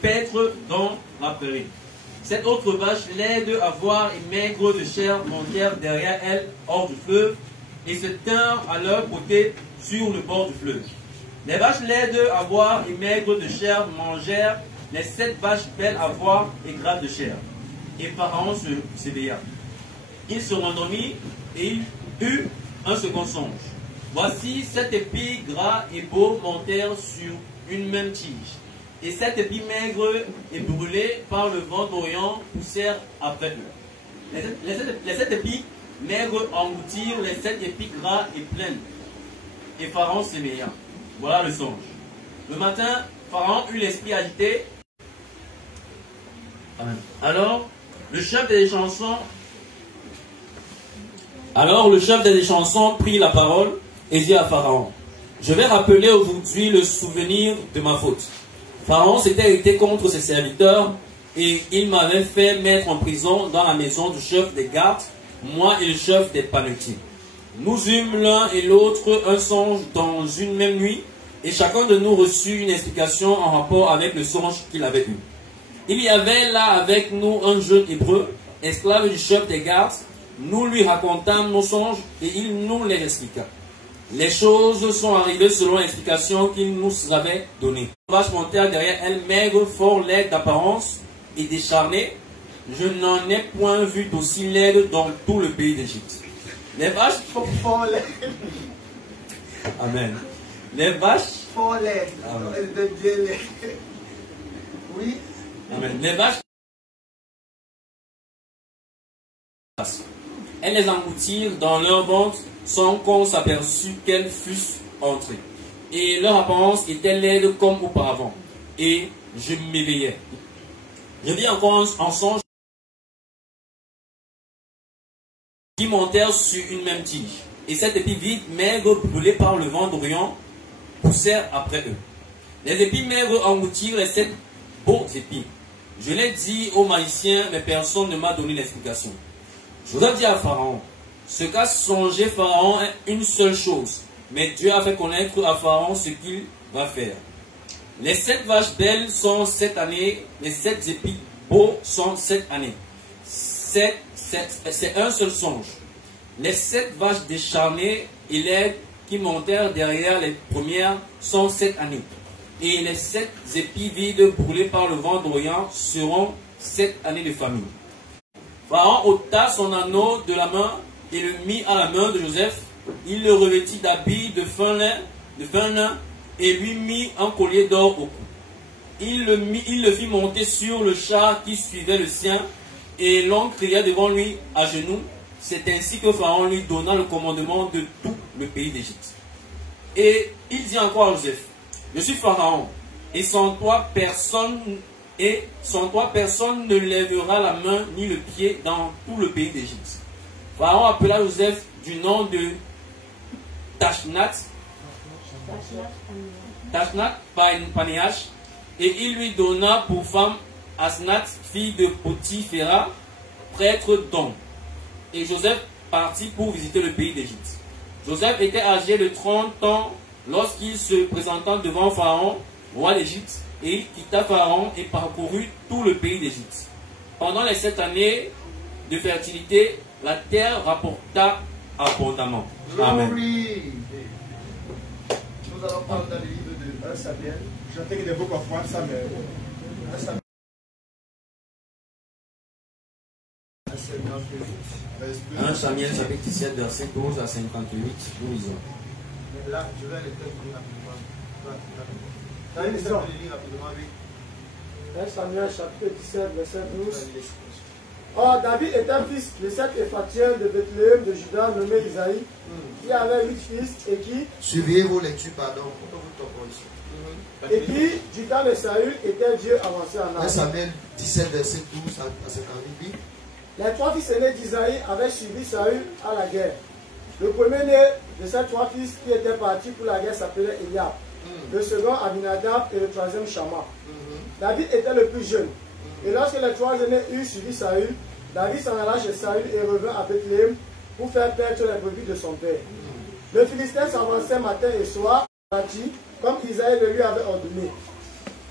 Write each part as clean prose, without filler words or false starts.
paître dans la prairie. Cette autre vache, laide, avoir et maigre de chair, montèrent derrière elle hors du fleuve et se tinrent à leur côté sur le bord du fleuve. Les vaches laides, avoir et maigres de chair mangèrent les 7 vaches belles à voir et grasses de chair. Et Pharaon s'éveilla. Il se rendormit et il eut un second songe. Voici 7 épis gras et beaux montèrent sur une même tige. Et 7 épis maigres et brûlés par le vent d'Orient poussèrent après eux. Les 7 épis maigres engloutirent les 7 épis gras et pleins. Et Pharaon s'éveilla. Voilà le songe. Le matin, Pharaon eut l'esprit agité. Amen. Alors, le chef des chansons prit la parole et dit à Pharaon, je vais rappeler aujourd'hui le souvenir de ma faute. Pharaon s'était irrité contre ses serviteurs et il m'avait fait mettre en prison dans la maison du chef des gardes, moi et le chef des panetiers. Nous eûmes l'un et l'autre un songe dans une même nuit et chacun de nous reçut une explication en rapport avec le songe qu'il avait eu. Il y avait là avec nous un jeune hébreu, esclave du chef des gardes. Nous lui racontâmes nos songes et il nous les expliqua. Les choses sont arrivées selon l'explication qu'il nous avait donnée. Les vaches montèrent derrière elle, maigres, fort laides d'apparence et décharnées. Je n'en ai point vu d'aussi laides dans tout le pays d'Égypte. Les vaches fort laides. Amen. Les vaches fort laides. Oui. Amen. Les vaches, elles les engloutirent dans leur ventre sans qu'on s'aperçût qu'elles fussent entrées. Et leur apparence était laide comme auparavant. Et je m'éveillais. Je vis encore en songe qui montèrent sur une même tige. Et cette épis vide, maigre, brûlée par le vent d'Orient, poussèrent après eux. Les épis maigres engloutirent les 7 beaux épis. Je l'ai dit aux magiciens, mais personne ne m'a donné l'explication. Je vous ai dit à Pharaon, ce qu'a songé Pharaon est une seule chose, mais Dieu a fait connaître à Pharaon ce qu'il va faire. Les 7 vaches belles sont 7 années, les 7 épis beaux sont 7 années. C'est un seul songe. Les 7 vaches décharnées et laides qui montèrent derrière les premières sont 7 années. Et les 7 épis vides brûlés par le vent d'Orient seront 7 années de famine. Pharaon ôta son anneau de la main et le mit à la main de Joseph. Il le revêtit d'habits de fin lin et lui mit un collier d'or au cou. Il le fit monter sur le char qui suivait le sien et l'on cria devant lui à genoux. C'est ainsi que Pharaon lui donna le commandement de tout le pays d'Égypte. Et il dit encore à Joseph, je suis Pharaon, et sans toi personne ne lèvera la main ni le pied dans tout le pays d'Égypte. Pharaon appela Joseph du nom de Tashnat Panéach, et il lui donna pour femme Asnath, fille de Potiphéra, prêtre d'On. Et Joseph partit pour visiter le pays d'Égypte. Joseph était âgé de 30 ans lorsqu'il se présenta devant Pharaon, roi d'Égypte, et il quitta Pharaon et parcourut tout le pays d'Égypte. Pendant les 7 années de fertilité, la terre rapporta abondamment. Amen. Nous allons parler dans le livre de 1 Samuel. Je think the book of 1 Samuel. 1 Samuel. 1 Samuel chapitre 17, verset 12 à 58, nous lisons. Mais là, je vais aller lire rapidement. David, je vais lire rapidement, oui. 1 Samuel chapitre 17, verset 12. Or, David était fils de 7 Éphathiens de Bethléem de Juda, nommé Isaïe, qui avait 8 fils et qui... Suivez vos lectures, pardon. Et qui, du temps de Saül, était Dieu avancé en âge. 1 Samuel 17, verset 12 à 58. Les 3 fils aînés d'Isaïe avaient suivi Saül à la guerre. Le premier-né de ces 3 fils qui étaient partis pour la guerre s'appelait Eliab. Le second Abinadab et le troisième Shama. David était le plus jeune. Et lorsque les 3 aînés eurent suivi Saül, David s'en alla chez Saül et revint à Bethléem pour faire paître les brebis de son père. Le Philistin s'avançait matin et soir, comme Isaïe le lui avait ordonné.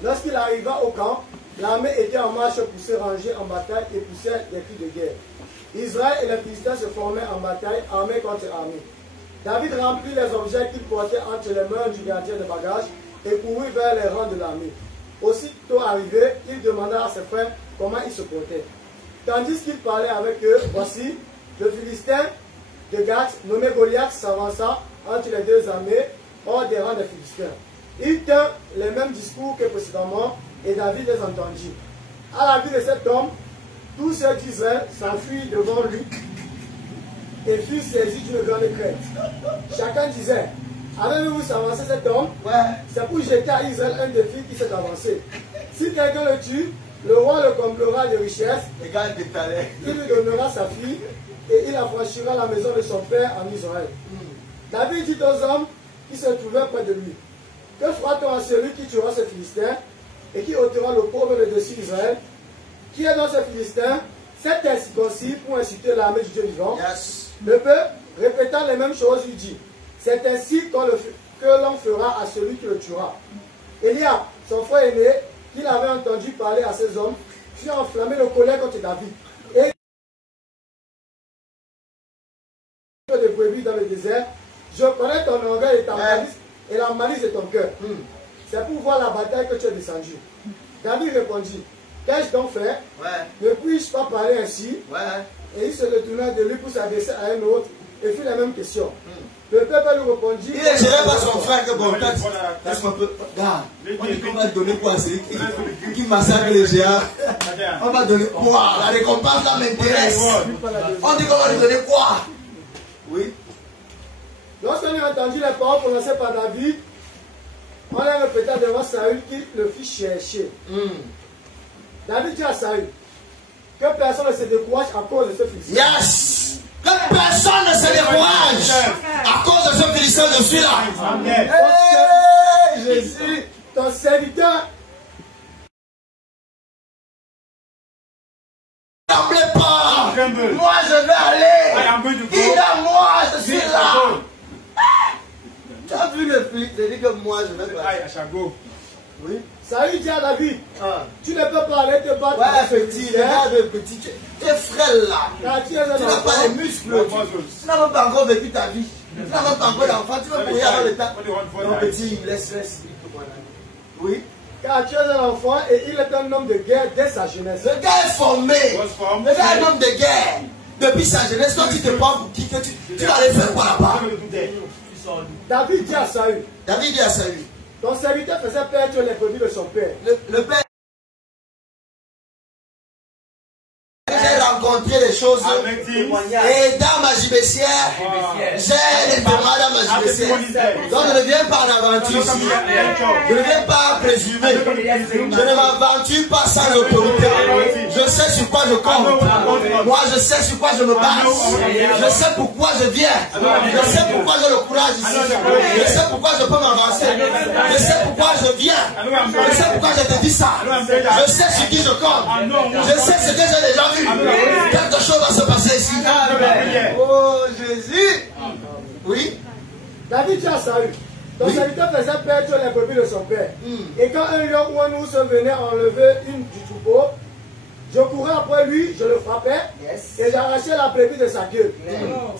Lorsqu'il arriva au camp, L'armée était en marche pour se ranger en bataille et pousser des cris de guerre. Israël et les Philistins se formaient en bataille, armée contre armée. David remplit les objets qu'il portait entre les mains du gardien de bagages et courut vers les rangs de l'armée. Aussitôt arrivé, il demanda à ses frères comment ils se portaient. Tandis qu'il parlait avec eux, voici, le Philistin de Gath, nommé Goliath, s'avança entre les deux armées, hors des rangs des Philistins. Il tint les mêmes discours que précédemment, et David les entendit. À la vue de cet homme, tous ceux d'Israël s'enfuirent devant lui et furent saisis d'une grande crainte. Chacun disait, avez-vous avancé cet homme? C'est pour jeter à Israël un défi qui s'est avancé. Si quelqu'un le tue, le roi le comblera de richesses, il lui donnera sa fille et il affranchira la maison de son père en Israël. David dit aux hommes qui se trouvaient près de lui, que fera-t-on à celui qui tuera ce Philistin et qui ôtera le pauvre de dessus d'Israël? Qui est dans ce Philistin? C'est incirconcis pour insulter l'armée du Dieu vivant. Le peuple, répétant les mêmes choses, lui dit, c'est ainsi que l'on fera à celui qui le tuera. Eliab, son frère aîné, qu'il avait entendu parler à ces hommes, fut enflammé de colère contre David. Et de brebis dans le désert, je connais ton orgueil et ta malice et la malice de ton cœur. C'est pour voir la bataille que tu es descendu. David répondit, qu'ai-je donc fait? Ne puis-je pas parler ainsi? Et il se retourna de lui pour s'adresser à un autre et fit la même question. Le peuple lui répondit. Il ne dirait pas son frère que bon, laisse-moi un peu. Regarde, on dit qu'on va donner quoi à celui qui massacre les géants. On va donner quoi? La récompense là m'intéresse. On dit qu'on va lui donner quoi? Oui. Lorsqu'on a entendu les paroles prononcées par David, on les répéta devant Saül qui le fit chercher. David dit à Saül que personne ne se décourage à cause de ce Philistin. Yes! Que personne ne se décourage à cause de ce Philistin, je suis là. Amen. Jésus, ton serviteur. Ne tremblez pas. Moi je vais aller. Il est à moi, je suis là. Tu as vu le flic, c'est dit que moi je vais pas. Oui. Saül dit à David, tu ne peux pas aller te battre. Ouais, petit, regarde, petit, tu es frêle là. Tu n'as pas les muscles. Tu n'as même pas encore vécu ta vie. Tu n'as même pas encore d'enfant. Tu veux courir dans le temps. Non, petit, laisse. Oui. Car tu es un enfant et il est un homme de guerre dès sa jeunesse. Le gars est formé. Le gars est un homme de guerre. Depuis sa jeunesse, quand tu te prends pour qui que tu vas aller faire quoi là-bas? David dit à Saül. Ton serviteur faisait perdre les brebis de son père. Le père. J'ai rencontré les choses et dans ma gibecière, j'ai les demandes dans ma gibecière. Donc je ne viens pas en aventure ici. Je ne viens pas présumer. Je ne m'aventure pas sans autorité. Je sais sur quoi je compte. Moi je sais sur quoi je me base. Je sais pourquoi je viens. Je sais pourquoi j'ai le courage ici. Je sais pourquoi je peux m'avancer. Je sais pourquoi je viens. Je sais pourquoi je te dis ça. Je sais sur qui je compte. Je sais ce que j'ai déjà vu. Quelque chose va se passer ici. Oh Jésus. Oui. David dit à Saül, ton serviteur faisait perdre les brebis de son père. Et quand un lion ou un ours venait enlever une du troupeau, je courais après lui, je le frappais et j'arrachais la brebis de sa queue.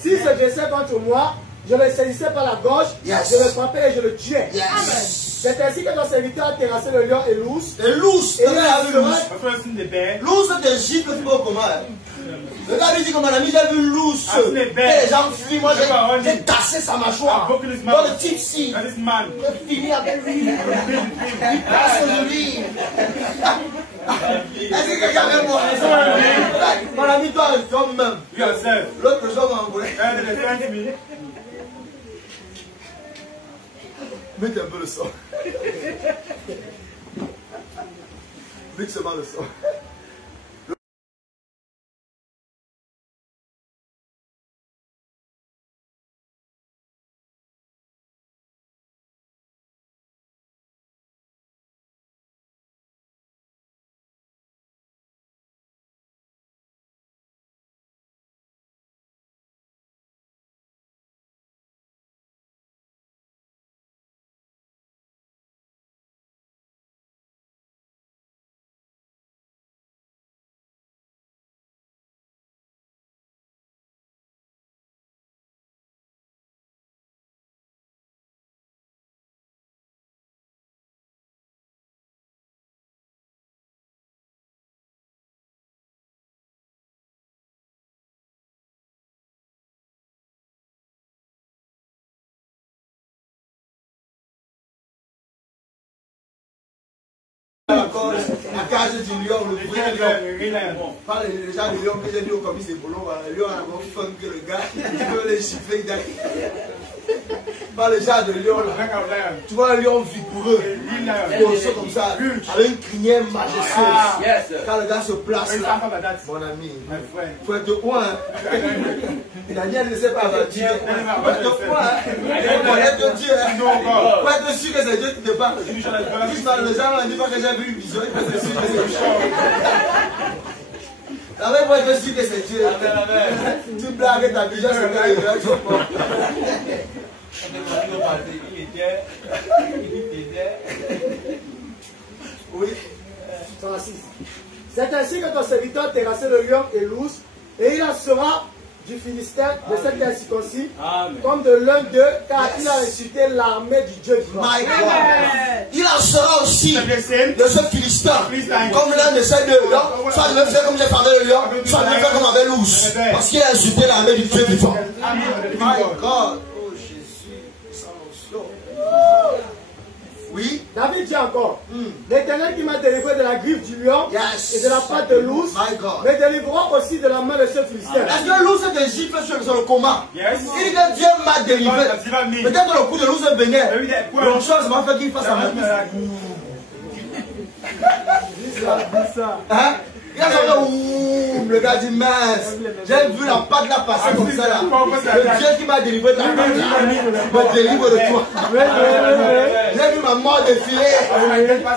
S'il se dressait contre moi, je le saisissais par la gorge, je le frappais et je le tuais. C'est ainsi que ton serviteur a terrassé le lion et l'ours. Et l'ours, l'ours de gifle, tu vois comment? Le gars lui dit que mon ami, j'ai vu l'ours. Et les gens fuient, moi j'ai tassé sa mâchoire. Dans le type ci. J'ai fini avec lui. Il passe aujourd'hui. Est-ce que quelqu'un veut moi? Mon ami, toi, toi-même. L'autre jour m'a envoyé. Mettez un peu le son. Mettez seulement le son. Encore, la cage du lion, le vrai lion. Pas les gens de lion que j'ai vu au comice de Bolo, le lion a encore fun que le gars, il veut les chiffrer. Pas le genre de lion là. Tu vois un lion vigoureux, costaud comme ça, avec une crinière majestueuse. Quand le gars se place là, mon ami, il faut être point. Daniel ne sait pas aventurer. Il faut être point. Il faut connaître Dieu. Il faut être sûr que c'est Dieu qui te parle. Les gens ne disent pas que j'ai vu une vision, il faut être sûr que c'est Dieu. La même fois que sûr que c'est Dieu. Tu blagues ta vision, c'est que les gens sont morts. Oui. C'est ainsi que ton serviteur terrassé le lion et l'ours, et il en sera du Philistin de cet incirconcis, comme de l'un d'eux, car il a insulté l'armée du Dieu vivant. My God. Il en sera aussi de ce Philistin, comme l'un de ces deux. Soit il me fait comme j'ai parlé le lion, soit il me fait comme avec l'ours. Parce qu'il a insulté l'armée du Dieu vivant. My God. Oh Jésus, sans notion. Oui. David dit encore, l'Éternel qui m'a délivré de la griffe du lion et de la patte de l'ours, me délivrera aussi de la main de ce Philistin. Est-ce que l'ours te gifle sur le combat? Il dit que Dieu m'a délivré. Peut-être que le coup de l'ours venait. L'on chose m'a fait qu'il fasse la même. Hein? Il a dit, le gars dit, mince, j'ai vu la patte là passer comme ça là. Le Dieu qui m'a délivré de la patte là, me délivre de toi. J'ai vu ma mort défiler.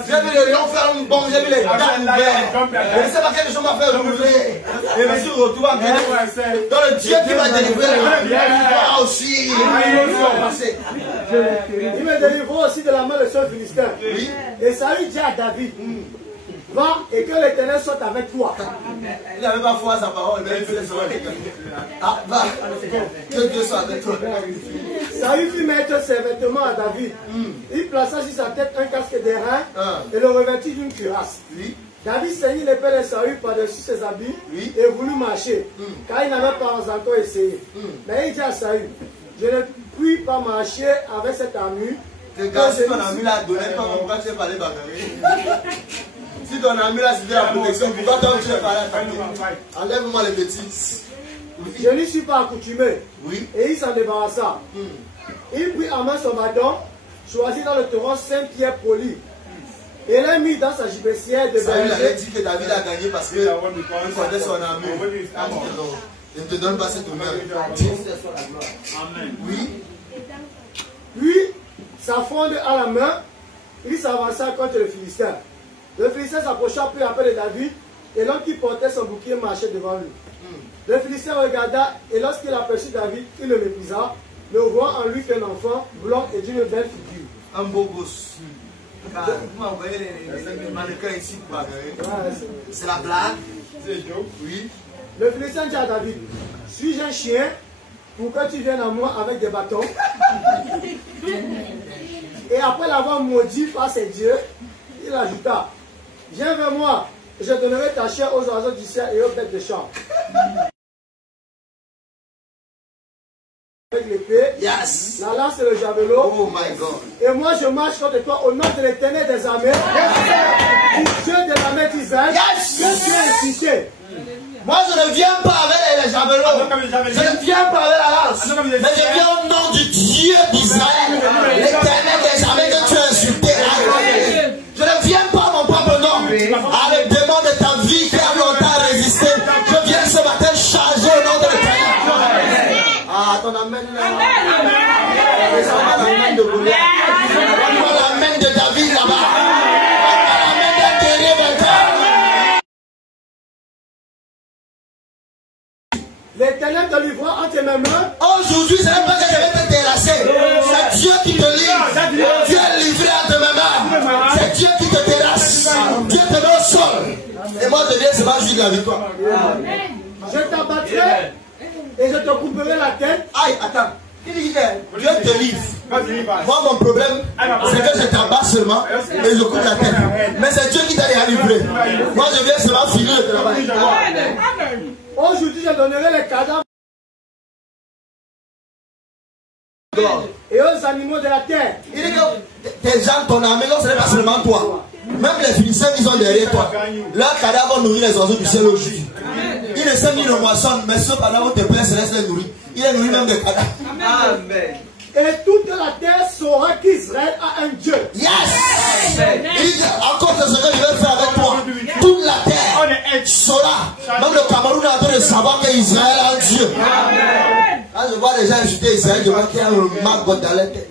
J'ai vu les lions faire un bond, j'ai vu les dents ouvertes. Je ne sais pas quelle chose m'a fait rouler. Et je me suis retrouvé dans le Dieu qui m'a délivré là. Moi aussi. Il me délivrera aussi de la main de ce Philistin. Et Saül dit à David, va et que l'Éternel soit avec toi. Il n'avait pas foi à sa parole, mais il faisait ça avec ah, va, que Dieu soit avec toi. Saül fit mettre ses vêtements à David. Il plaça sur sa tête un casque d'airain et le revêtit d'une cuirasse. David ceignit l'épée de Saül par-dessus ses habits et voulut marcher, car il n'avait pas encore essayé. Mais il dit à Saül, je ne puis pas marcher avec cette armure. Regarde, si ton ami l'a donné, pourquoi tu es parlé bagarrer? Si ton ami là c'était la protection, pourquoi toi tu es parlé à ta enlève-moi les bêtises. Je n'y suis pas accoutumé. Oui. Et il s'en débarrassa. Il prit en main son bâton, choisit dans le torrent 5 pierres polies, et l'a mis dans sa gibecière de berger. Il avait dit que David a gagné parce qu'il connaît son ami. Je ne te donne pas cette honneur. Amen. Oui. Puis, sa fronde à la main, il s'avança contre le Philistin. Le Philistin s'approcha peu à peu de David, et l'homme qui portait son bouclier marchait devant lui. Le Philistin regarda, et lorsqu'il aperçut David, il le méprisa, ne voit en lui qu'un enfant blanc et d'une belle figure. Un beau gosse. Vous m'envoyez les mannequins ici pour bagarrer. C'est la blague. Oui. Le Philistin dit à David, suis-je un chien pour que tu viennes à moi avec des bâtons? Et après l'avoir maudit par ses dieux, il ajouta, viens vers moi, et je donnerai ta chair aux oiseaux du ciel et aux bêtes de champ. Avec l'épée, la lance et le javelot. Oh my God. Et moi je marche contre toi au nom de l'Éternel des armées, du Dieu de l'armée d'Israël, que tu as incité. Moi je ne viens pas avec les javelots, je ne viens pas avec la lance, mais je viens au nom du Dieu d'Israël, l'Éternel des armées que tu as insulté. Je ne viens pas à mon propre nom, avec des demandes de ta vie qui a longtemps résisté. Je viens ce matin charger au nom de l'Éternel. Ah, ton amène là. Et ça va l'amène de Goliath. On va l'amène de David là-bas. On va l'amène de terrible. L'Éternel te livrera entre mes mains. Aujourd'hui, ce n'est pas que je vais te terrasser. C'est Dieu qui te livre. Dieu est livré entre mes mains. C'est Dieu qui te terrasse. Dieu te met au sol. Et moi, je viens seulement jouir de la victoire. Je t'abattrai et je te couperai la tête. Aïe, attends. Il dit que Dieu te livre. Moi, mon problème, c'est que je t'abatte seulement et je coupe la tête. Mais c'est Dieu qui t'a déjà livré. Moi, je viens seulement finir le travail. Aujourd'hui, je donnerai les cadavres et aux animaux de la terre. Il dit que tes gens, ton armée, ce n'est pas seulement toi. Même les Philistins qui sont derrière toi, leurs cadavres vont nourrir les oiseaux du ciel aujourd'hui. Il ne sait ni le moisson, mais ce pendant que tes pères célestes les nourrit. Il est nourri même des cadavres. Amen. Et toute la terre saura qu'Israël a un Dieu. Yes! Il dit, encore ce que je vais faire avec toi, toute la terre saura. Même le Cameroun est en train de savoir qu'Israël a un Dieu. Quand je vois les gens insulter Israël, je vois qu'il y a un magot dans la tête.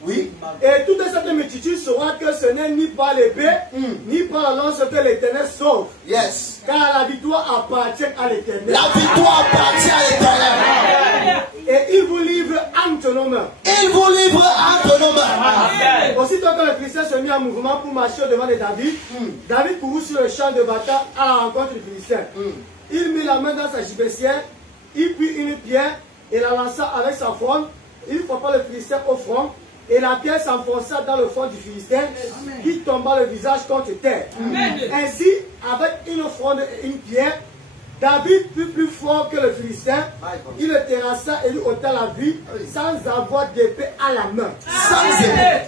Oui. Et toute cette multitude saura que ce n'est ni par l'épée, ni par la lance que l'Éternel sauve. Yes. Car la victoire appartient à l'Éternel. La victoire appartient à l'Éternel. Et il vous livre entre nos mains. Il vous livre entre nos mains. Aussitôt que le Philistin se mit en mouvement pour marcher devant les David, David courut sur le champ de bataille à la rencontre du Philistin. Il mit la main dans sa gibecière, il prit une pierre et la lança avec sa fronde. Il frappa le Philistin au front. Et la pierre s'enfonça dans le front du Philistin, qui tomba le visage contre terre. Ainsi, avec une fronde et une pierre, David fut plus fort que le Philistin. Il le terrassa et lui ôta la vie, sans avoir d'épée à la main. Sans épée.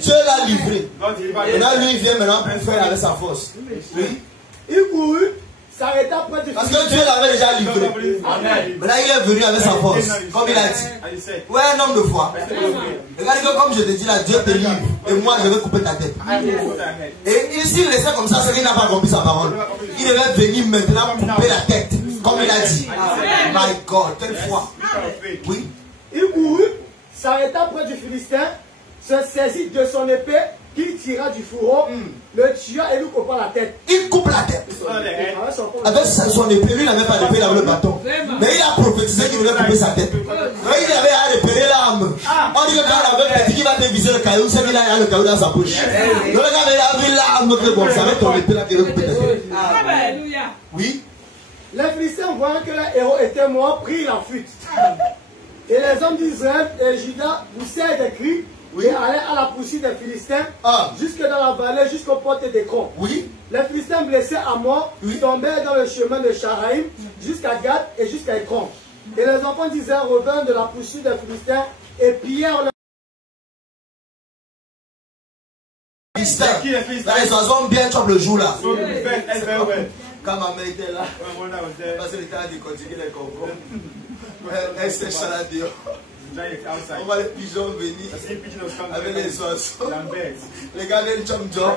Dieu l'a livré. Maintenant, lui, il vient maintenant pour faire avec sa force. Oui. Il courut, s'arrêta près du Parce que Dieu l'avait déjà livré. Maintenant, il est venu avec sa force. Comme il a dit. Ouais, un homme de foi. Regarde que comme je te dis là, Dieu te livre. Et moi, je vais couper ta tête. Et s'il laissait comme ça, c'est qu'il n'a pas compris sa parole. Il devait venir maintenant couper la tête. Comme il a dit. My God, quelle foi. Oui. Il courut, s'arrêta près du Philistin, se saisit de son épée, qu'il tira du fourreau, le tua et lui coupa la tête. Il coupe la tête. Avec son épée, lui il n'avait pas d'épée, il avait le bâton. Mais il a prophétisé qu'il devait couper sa tête. Il avait à repérer l'âme. On dit que quand on avait dit qu'il va te viser le caillou, c'est qu'il a le caillou dans sa bouche. Donc le gars il a vu l'âme que bon, ça avec ton épée là qu'il veut couper ta tête. Alléluia. Oui. Les Philistins, voyant que leur héros était mort, prirent la fuite. Et les hommes d'Israël et Juda poussèrent des cris. Et allaient à la poursuite des Philistins jusque dans la vallée, jusqu'aux portes d'Écron. Oui. Les Philistins blessés à mort tombèrent dans le chemin de Sharaïm jusqu'à Gath et jusqu'à Écron. Et les enfants d'Israël revinrent de la poursuite des Philistins et pillèrent leur... Les oiseaux bien chopent le jour là. Quand ma mère était là, parce qu'elle était en train de continuer les concours. Elle s'est chaladée. On voit les pigeons venir avec les oiseaux. Les gars viennent chum job.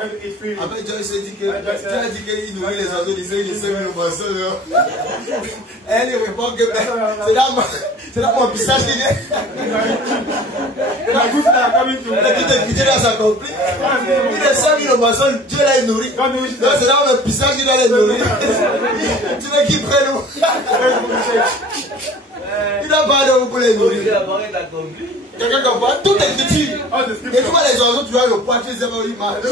Après Joy se dit que tu as dit qu'il nourrit les oiseaux, il sait le oiseau. Elle répond que c'est là mon pistage qui vient. La goutte là, comme une tour. Elle dit de quitter là, ça compris. Il est seul, le oiseau, Dieu l'a nourri. Donc c'est là le pistage qui doit les nourrir. Tu veux qu'il prenne où? Il n'a pas de pour les nourrir. Quelqu'un comprend? Tout est petit. Et tu vois les oiseaux, tu vois le poids, tu les aimes, ils marchent.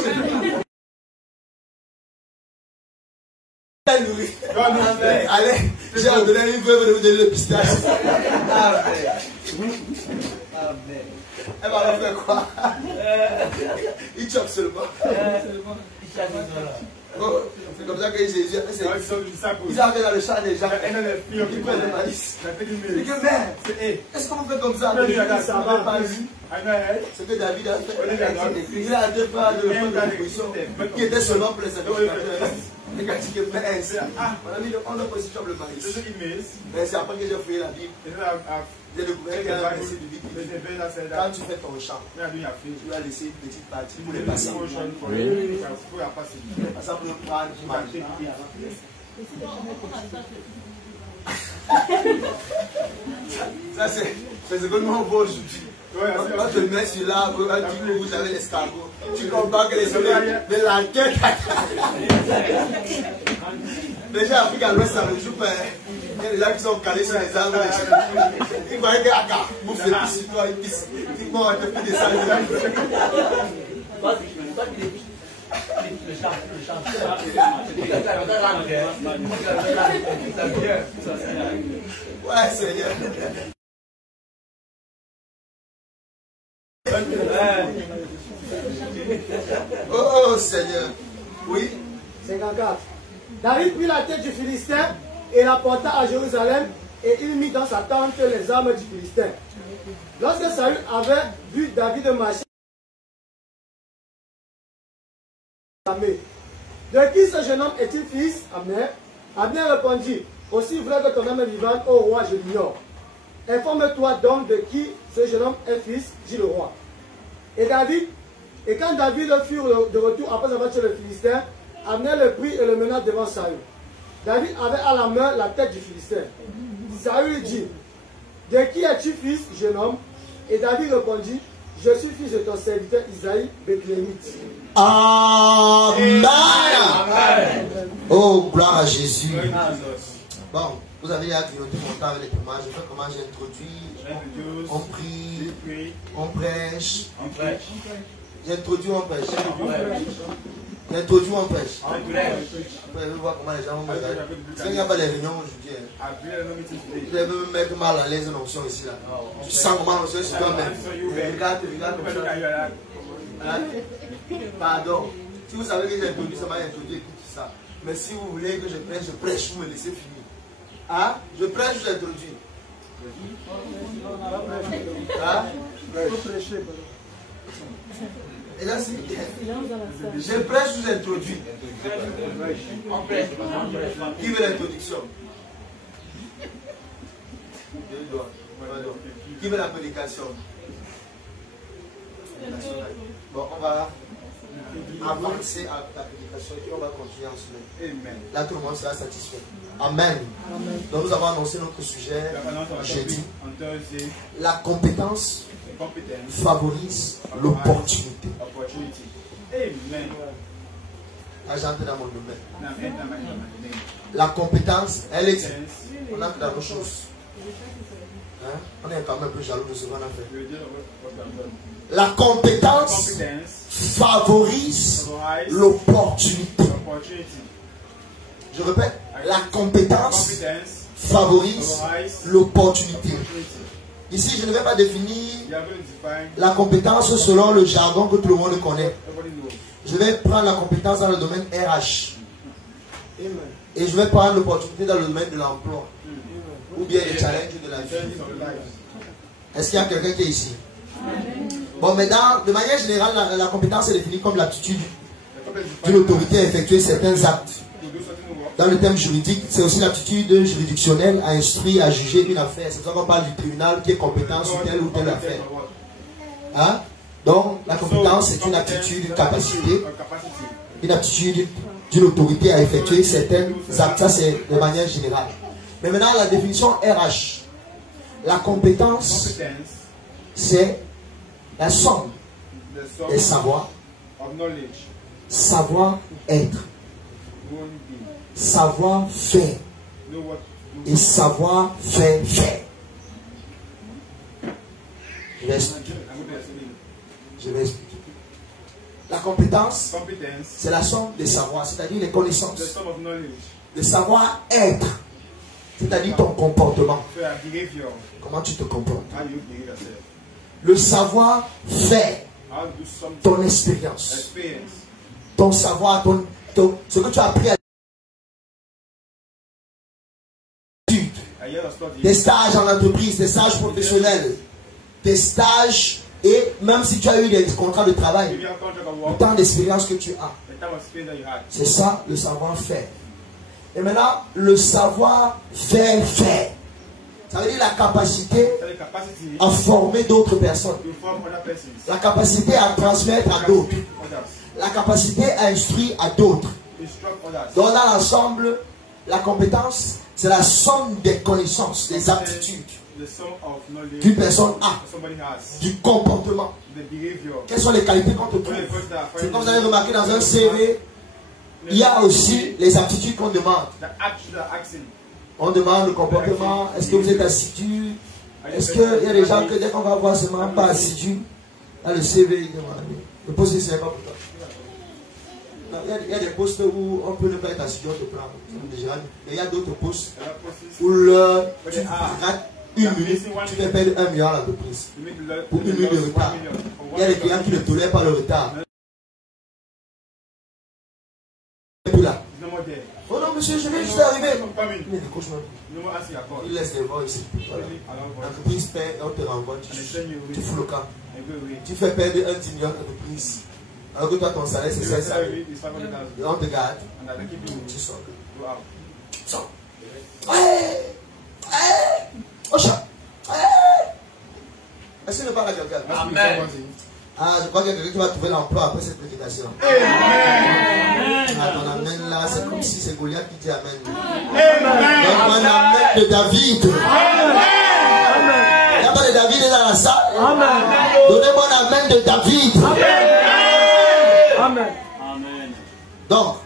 Allez, j'ai donné une veuve de vous donner le pistache. Elle va leur faire quoi? Il chope seulement. Oh, c'est comme ça que Jésus a fait. Ils avaient dans le champ des gens. Ils prennent le maïs. Il dit, mais, est-ce qu'on fait comme ça? Ça va pas vu. Ce que David a fait. Il a deux pas de position qui était seulement pour les sacrificateurs. Et quand il dit, mais, mon ami, on a aussi chope le maïs. Mais c'est après que j'ai fouillé la Bible. J'ai découvert qu'il y a un verset du Bible. Quand tu fais ton chant, tu vas laisser une petite partie pour les passants. Ça peut prendre du mal. Ça, c'est ce que nous on voit aujourd'hui. On te met sur l'arbre, vous avez l'escargot. Tu comprends que les soleils, mais la tête. Déjà, Afrique à l'Ouest, ça ne joue pas. Il y a des gens qui sont calés sur les arbres. Il paraît que Aka bouffe les pistes sur toi, ils pissent. Ils vont te faire des salles. Ouais, Seigneur. Oh Seigneur. Oui. 54. David prit la tête du Philistin et la porta à Jérusalem et il mit dans sa tente les armes du Philistin. Lorsque Saül avait vu David marcher De qui ce jeune homme est-il fils? Abner. Abner répondit, aussi vrai que ton âme est vivante, ô roi, je l'ignore. Informe-toi donc de qui ce jeune homme est fils, dit le roi. Et quand David fut de retour après avoir tué le Philistin, Abner le prit et le mena devant Saül. David avait à la main la tête du Philistin. Saül lui dit, de qui es-tu fils, jeune homme? Et David répondit, je suis fils de ton serviteur Isaïe, Bethléemite. Amen. Oh, gloire à Jésus. Bon, vous avez déjà grignoté mon temps avec les témoins. Je fais comment j'introduis, on prie, on prêche. J'introduis, on prêche. J'introduis, on prêche. Après, je vais voir comment les gens vont me regarder. Parce qu'il n'y a pas les réunions aujourd'hui. Je vais me mettre mal à l'aise une onction ici. Là. Tu sens comment l'onction sur toi-même. Regarde comme ça. Pardon. Si vous savez que j'ai introduit, ça m'a introduit, écoutez ça. Mais si vous voulez que je prêche, vous me laissez finir. Hein? Je prêche, je introduis. Hein? Et là, si je prêche, je introduis. Qui veut l'introduction? Qui veut la prédication? Bon, on va avancer à la prédication et on va continuer ensemble. Là, tout le monde sera satisfait. Amen. Donc, nous avons annoncé notre sujet jeudi. La compétence favorise l'opportunité. J'entre dans mon domaine. La compétence, elle est. On a dans nos choses. Hein? On est quand même un peu jaloux de ce qu'on a fait. La compétence favorise l'opportunité. Je répète, la compétence favorise l'opportunité. Ici, je ne vais pas définir la compétence selon le jargon que tout le monde connaît. Je vais prendre la compétence dans le domaine RH. Et je vais prendre l'opportunité dans le domaine de l'emploi. Ou bien les challenges de la vie. Est-ce qu'il y a quelqu'un qui est ici? Bon, mais de manière générale, la compétence est définie comme l'aptitude d'une autorité à effectuer certains actes. Dans le terme juridique, c'est aussi l'aptitude juridictionnelle à instruire, à juger une affaire. C'est pour ça qu'on parle du tribunal qui est compétent sur telle ou telle affaire. Hein? Donc, la compétence, c'est une aptitude, une capacité, une aptitude d'une autorité à effectuer certains actes. Ça, c'est de manière générale. Mais maintenant, la définition RH. La compétence, c'est la somme des savoirs, savoir-être, savoir-faire et savoir-faire. Je vais expliquer. La compétence, c'est la somme des savoirs, c'est-à-dire les connaissances. Le savoir-être, c'est-à-dire ton comportement. Comment tu te comportes. Le savoir-faire, ton expérience. Ton savoir, ce que tu as appris à l'étude. Des stages en entreprise, des stages professionnels, des stages, et même si tu as eu des contrats de travail, le temps d'expérience que tu as. C'est ça le savoir-faire. Et maintenant, le savoir-faire. Ça veut dire la capacité à former d'autres personnes. La capacité à transmettre à d'autres. La capacité à instruire à d'autres. Donc dans l'ensemble, la compétence, c'est la somme des connaissances, des aptitudes qu'une personne a, du comportement. Quelles sont les qualités qu'on te trouve? C'est comme vous avez remarqué dans un CV, il y a aussi les aptitudes qu'on demande. On demande le comportement. Est-ce que vous êtes assidu? Est-ce qu'il y a des gens que dès qu'on va voir seulement pas assidu, dans le CV, il demande. Le poste ici, ce n'est pas pour toi. Il y a des postes où on peut ne pas être assidu, on te prend. Mais il y a d'autres postes où tu rates une minute, tu fais perdre 1 million à l'entreprise. Pour 1 minute de retard. Il y a des clients qui ne tolèrent pas le retard. Là. Oh non, monsieur, je viens juste d'arriver. Il laisse les voix ici. L'entreprise paie, on te renvoie, tu fous le camp. Tu fais perdre 1 million à l'entreprise. Alors que toi, ton salaire, c'est 500 000. Et on te garde. Tu sors. Sors. Au chat. Est-ce qu'il ne parle à quelqu'un? Amen. Ah, je crois qu'il y a quelqu'un qui va trouver l'emploi après cette prédication. Amen. Ah, ton amen là, c'est comme si c'est Goliath qui dit amen. Donne-moi un amen de David. Il n'y a pas de David dans la salle. Donnez-moi un amen de David. Amen. Donc,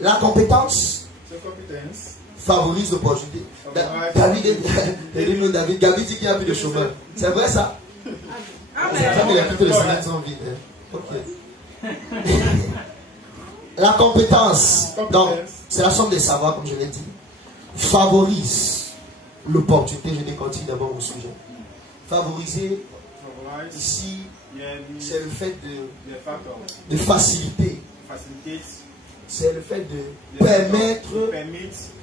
la compétence favorise l'opportunité. David dit qu'il n'y a plus de chômeur. C'est vrai ça? Il a toutes les semaines sont vides. Ok. La compétence, donc, c'est la somme des savoirs, comme je l'ai dit, favorise l'opportunité. Je décontinue d'abord au sujet. Favoriser, ici, c'est le fait de faciliter. C'est le fait de permettre,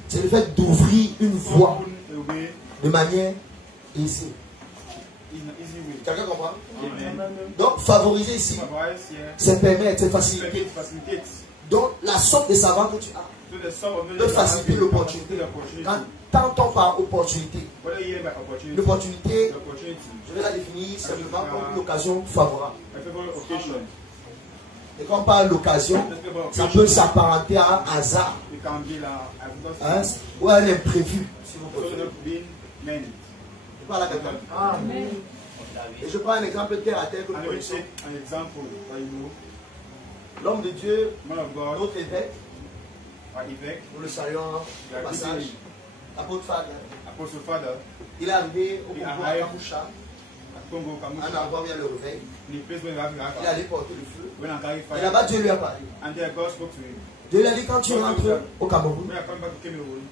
c'est le fait d'ouvrir une voie de manière aisée. Quelqu'un comprend? Donc, favoriser ici, c'est permettre, c'est faciliter. Donc, la somme de savoir que tu as peut faciliter l'opportunité. Quand on parle opportunité, l'opportunité, je vais la définir simplement comme une occasion favorable. Et quand on parle d'occasion, ça peut s'apparenter à un hasard, hein, ou à un imprévu, si vous préférez. Je parle à quelqu'un. Et je prends un exemple terre à terre que nous connaissons. L'homme de Dieu, notre évêque, nous le saluons au passage, l'apôtre Fada, il est arrivé au Congo à Kamoucha, un endroit où il y a le réveil. Il allait porter le feu. Et là-bas, Dieu lui a parlé. Dieu lui a dit, quand tu rentres au Cameroun,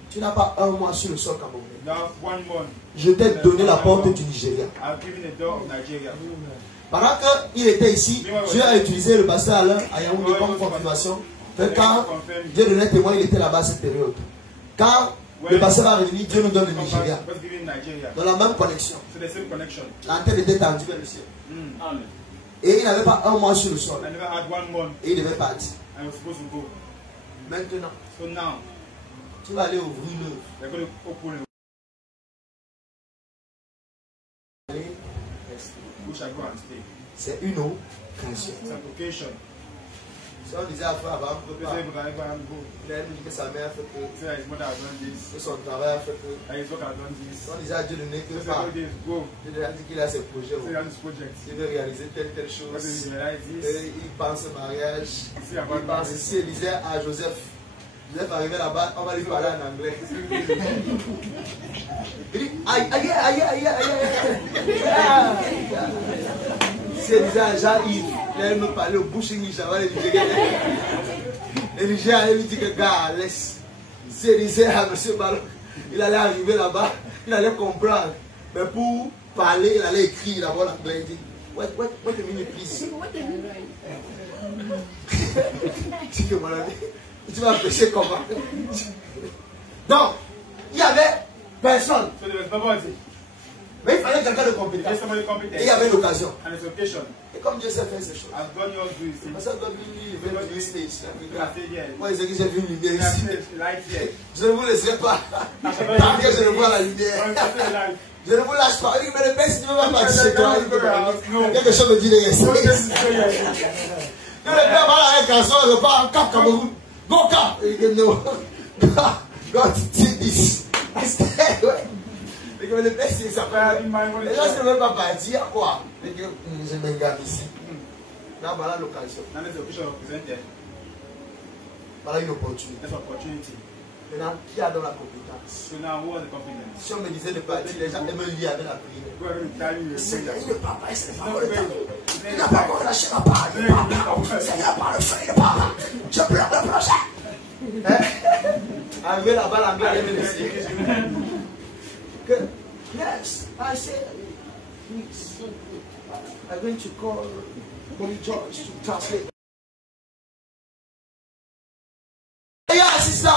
tu n'as pas un mois sur le sol camerounais. Je t'ai donné la porte du Nigeria. Pendant qu'il était ici, Dieu a utilisé le pasteur Alain à Yaoundé comme confirmation. Quand Dieu donnait témoin, il était là-bas à cette période. Quand le pasteur va revenir, Dieu nous donne le Nigeria. Dans la même connexion. L'antenne était tendue vers le ciel. Et il n'avait pas un mois sur le sol. Et il devait partir. Maintenant, tu vas aller ouvrir l'œuvre. C'est une occasion. Si on disait à Frère Abraham, il a dit que sa mère fait que son travail a fait que. Si on disait à Dieu de ne que pas, Dieu a dit qu'il a ses projets. Il veut réaliser telle chose. Il pense au mariage. Il pense ici, il disait à Joseph. Joseph arrivé là-bas, on va lui parler en anglais. Il dit aïe, aïe, aïe, aïe, aïe. Si il disait à Jean-Yves, il allait me parler au bouching, il lui dit que. Et Niger allait lui dire que gars, laisse. Si il disait à M. Ballon, il allait arriver là-bas, il allait comprendre. Mais pour parler, il allait écrire d'abord l'anglais. Il dit wait a minute, please. Tu dis que mon ami, tu vas pêcher comment? Donc, il y avait personne. Mais il fallait quelqu'un de compétent. Et il y avait l'occasion. Et comme Dieu sait faire ces choses. Parce que God lui, il veut nous stage. Moi, j'ai vu une lumière ici. Je ne vous laisserai pas. Tant que je ne vois la lumière. Je ne vous lâche pas. Il dit, mais le père, si tu ne veux pas partir chez toi, quelque chose me dit de rester. Le père va avec un son, il repart en Cap Cameroun. Go Cap. Il dit, non. God did this. Mais le père, c'est ça. Les gens ne veulent pas partir, quoi? Je me garde ici. Là, voilà l'occasion. Voilà une opportunité. Maintenant, qui a dans la compétence? Si on me disait de partir, les gens aiment lier avec la prière. Seigneur, il ne parle pas, il n'a pas le temps. Il n'a pas encore lâché la part. Il ne parle pas. Seigneur, par le feu, il ne parle pas. Je pleure le projet. Arrivé là-bas, l'anglais allait me laisser. Yes, I said, please. I'm going to call Holy George to translate. Yeah, sister,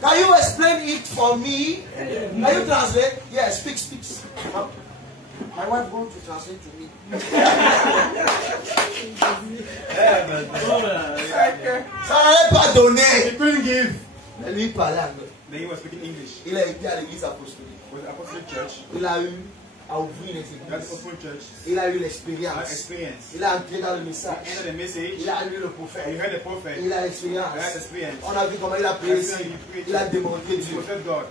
can you explain it for me? Can you translate? Yes, speak. My wife wants to translate to me. Ça n'allait pas donner. He couldn't give. Mais lui, il parlait anglais. Then he was speaking English. Il a été à l'église apostolique. It was an apostolic church. Il a eu à ouvrir les That's églises. open church. Il a eu Had l'expérience. experience. Il a entré dans le He message. entered the message. Il a lu le He prophète. heard the prophet. Il a He l'expérience. had experience. On a vu comment il a prié ici. Il a démontré He Dieu. professed God.